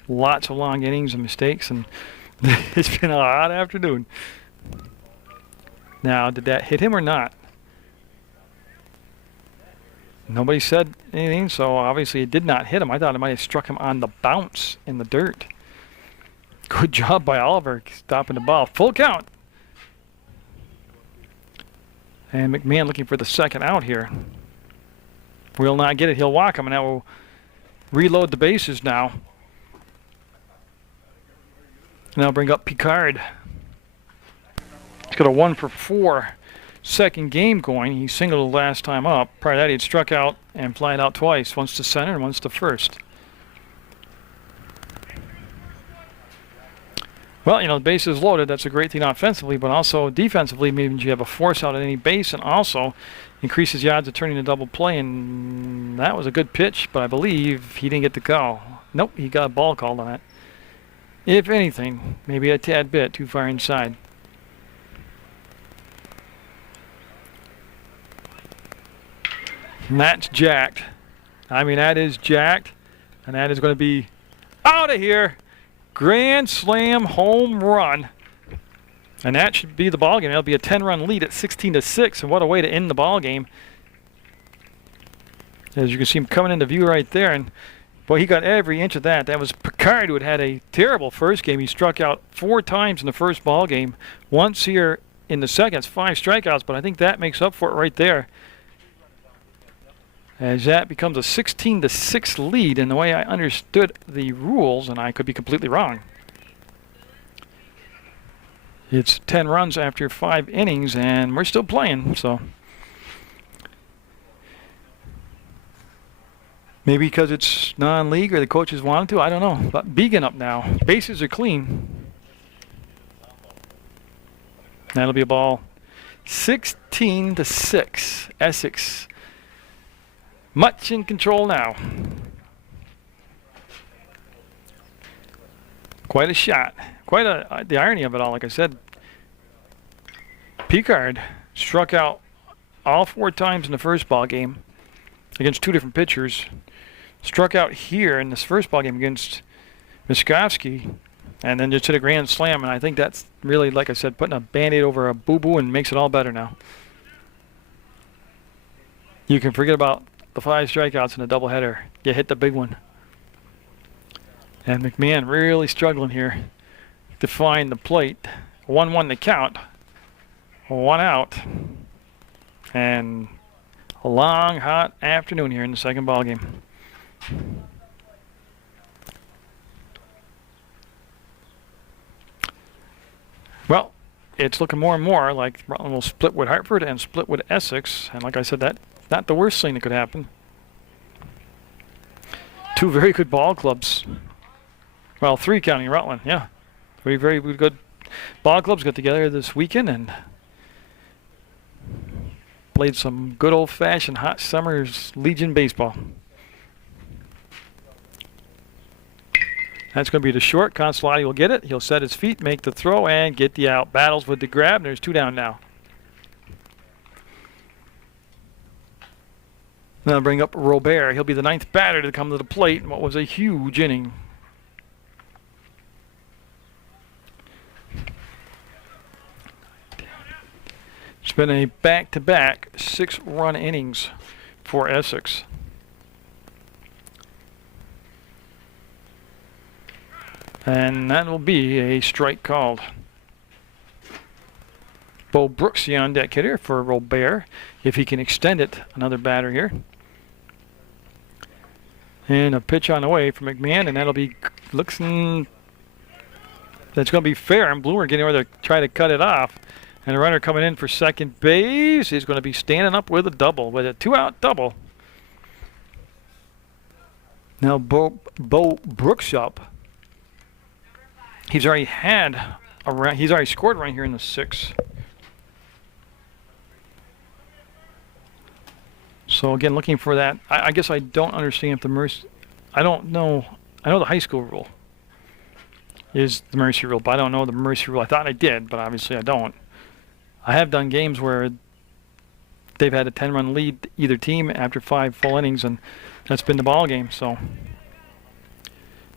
lots of long innings and mistakes, and it's been a hot afternoon. Now, did that hit him or not? Nobody said anything, so obviously it did not hit him. I thought it might have struck him on the bounce in the dirt. Good job by Oliver stopping the ball. Full count. And McMahon looking for the second out here. Will not get it. He'll walk him, and that will reload the bases now. And I'll bring up Picard. He's got a 1-for-4 second game going. He singled the last time up. Prior to that, he had struck out and flied out twice, once to center and once to first. Well, you know, the base is loaded. That's a great thing offensively, but also defensively means you have a force out at any base, and also increases the odds of turning a double play. And that was a good pitch, but I believe he didn't get the call. Nope, he got a ball called on it. If anything, maybe a tad bit too far inside. And that's jacked. I mean, that is jacked. And that is going to be out of here. Grand slam home run. And that should be the ball game. That'll be a 10-run lead at 16-6. And what a way to end the ball game. As you can see him coming into view right there. And boy, he got every inch of that. That was Picard, who had a terrible first game. He struck out 4 times in the first ball game. Once here in the second. It's 5 strikeouts, but I think that makes up for it right there. As that becomes a 16-6 lead in the way I understood the rules, and I could be completely wrong. It's 10 runs after 5 innings, and we're still playing, so. Maybe because it's non-league or the coaches wanted to, I don't know. But Began up now. Bases are clean. That'll be a ball. 16-6. Essex. Much in control now. Quite a shot. Quite the irony of it all, like I said. Picard struck out all 4 times in the first ball game against 2 different pitchers. Struck out here in this first ball game against Miskovsky. and then just hit a grand slam. And I think that's really, like I said, putting a Band-Aid over a boo-boo and makes it all better now. You can forget about the 5 strikeouts in a doubleheader. You hit the big one. And McMahon really struggling here to find the plate. 1-1 to count. 1 out. And a long, hot afternoon here in the second ball game. Well, it's looking more and more like Rutland will split with Hartford and split with Essex. And like I said, that's not the worst thing that could happen. 2 very good ball clubs. Well, 3 counting Rutland, yeah. Very, very good ball clubs got together this weekend and played some good old-fashioned hot summer's Legion baseball. That's going to be the short. Consolati will get it. He'll set his feet, make the throw, and get the out. Battles with the grab, and there's 2 down now. Now bring up Robert. He'll be the 9th batter to come to the plate in what was a huge inning. It's been a back-to-back 6-run innings for Essex. And that will be a strike called. Bo Brooks, the on-deck hitter for Robert. If he can extend it, another batter here. And a pitch on the way for McMahon, and that'll be that's going to be fair. And Bloomer getting over to try to cut it off. And a runner coming in for second base. He's going to be standing up with a double, with a 2-out double. Now Bo Brooks up. He's already had a run. He's already scored right here in the 6th. So again, looking for that. I guess I don't understand if the mercy. I don't know. I know the high school rule is the mercy rule, but I don't know the mercy rule. I thought I did, but obviously I don't. I have done games where they've had a 10-run lead either team after 5 full innings, and that's been the ball game. So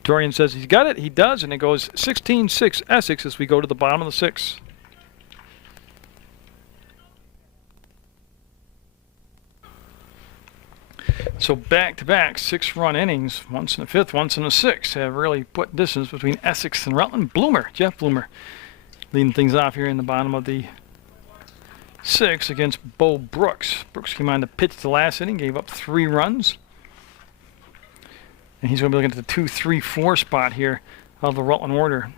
Dorian says he's got it. He does, and it goes 16-6 Essex as we go to the bottom of the 6th. So back-to-back 6-run innings, once in the 5th, once in the 6th, have really put distance between Essex and Rutland. Bloomer, Jeff Bloomer, leading things off here in the bottom of the 6th against Bo Brooks. Brooks came on to pitch the last inning, gave up 3 runs. And he's going to be looking at the 2-3-4 spot here of the Rutland order.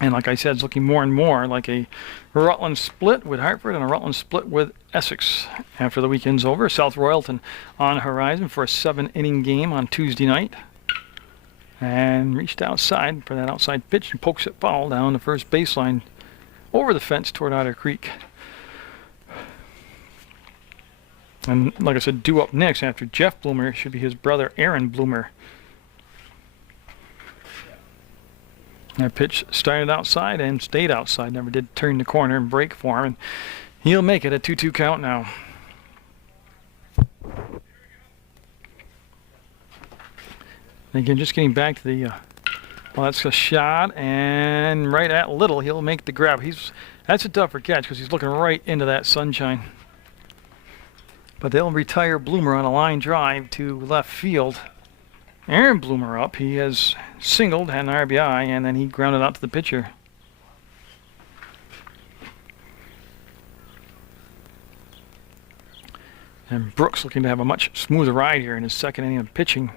And like I said, it's looking more and more like a Rutland split with Hartford and a Rutland split with Essex after the weekend's over. South Royalton on the horizon for a 7-inning game on Tuesday night. And reached outside for that outside pitch and pokes it foul down the first baseline over the fence toward Otter Creek. And like I said, due up next after Jeff Bloomer should be his brother Aaron Bloomer. That pitch started outside and stayed outside. Never did turn the corner and break for him. And he'll make it a 2-2 count now. And again, just getting back to the... well, that's a shot, and right at Little, he'll make the grab. That's a tougher catch because he's looking right into that sunshine. But they'll retire Bloomer on a line drive to left field. Aaron Bloomer up. He has singled, had an RBI, and then he grounded out to the pitcher. And Brooks looking to have a much smoother ride here in his 2nd inning of pitching.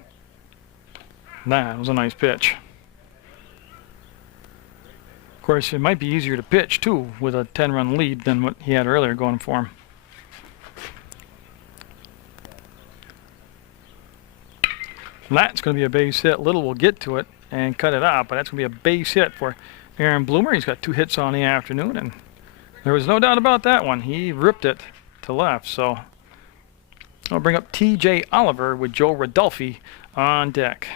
That was a nice pitch. Of course, it might be easier to pitch, too, with a 10-run lead than what he had earlier going for him. That's going to be a base hit. Little will get to it and cut it out, but that's going to be a base hit for Aaron Bloomer. He's got 2 hits on the afternoon, and there was no doubt about that one. He ripped it to left, so I'll bring up T.J. Oliver with Joe Rodolfi on deck.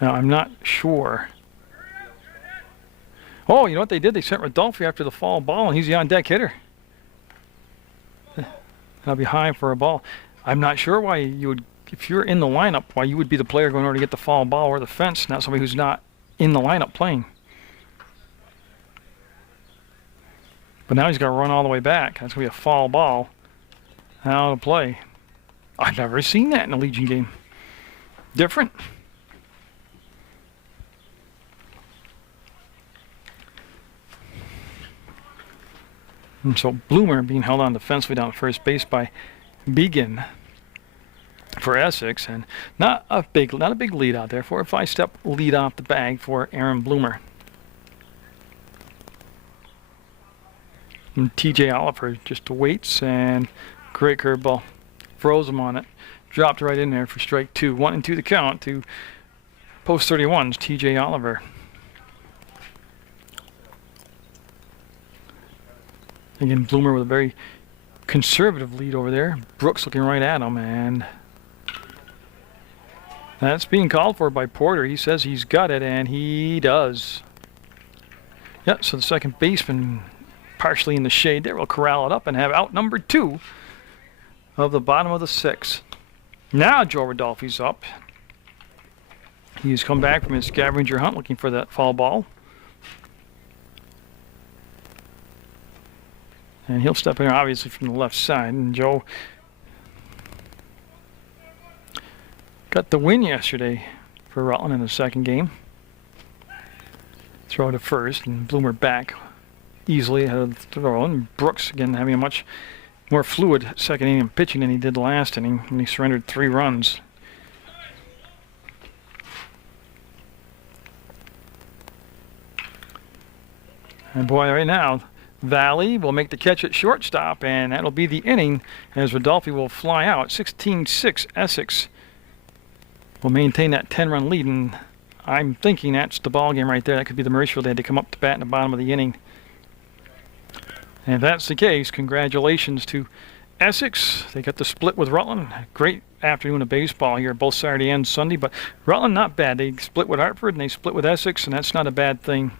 Now, I'm not sure. Oh, you know what they did? They sent Rodolfi after the foul ball, and he's the on-deck hitter. That'll be high for a ball. I'm not sure why you would, if you're in the lineup, why you would be the player going over to get the foul ball or the fence, not somebody who's not in the lineup playing. But now he's got to run all the way back. That's going to be a foul ball out of play. I've never seen that in a Legion game. Different. And so Bloomer being held on defensively down at first base by Began for Essex, and not a big lead out there. 4 or 5 step lead off the bag for Aaron Bloomer. And TJ Oliver just waits, and great curveball. Froze him on it. Dropped right in there for strike 2. 1-2 the count to post 31's TJ Oliver. Again, Bloomer with a very conservative lead over there. Brooks looking right at him, and that's being called for by Porter. He says he's got it, and he does. Yep, so the second baseman partially in the shade there will corral it up and have out number 2 of the bottom of the 6th. Now Joe Rodolfi's up. He's come back from his scavenger hunt looking for that foul ball. And he'll step in there obviously from the left side. And Joe got the win yesterday for Rutland in the second game. Throw to first, and Bloomer back easily ahead of the throw. And Brooks again having a much more fluid second inning pitching than he did last inning when he surrendered 3 runs. And boy, right now, Valley will make the catch at shortstop, and that'll be the inning as Rodolfi will fly out. 16-6 Essex will maintain that 10-run lead, and I'm thinking that's the ball game right there. That could be the Mauricefield. They had to come up to bat in the bottom of the inning. And if that's the case, congratulations to Essex. They got the split with Rutland. Great afternoon of baseball here, both Saturday and Sunday, but Rutland not bad. They split with Hartford and they split with Essex, and that's not a bad thing.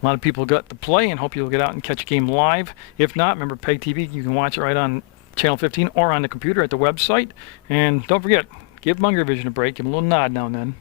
A lot of people got to play, and hope you'll get out and catch a game live. If not, remember PEGTV, you can watch it right on Channel 15 or on the computer at the website. And don't forget, give Munger Vision a break. Give him a little nod now and then.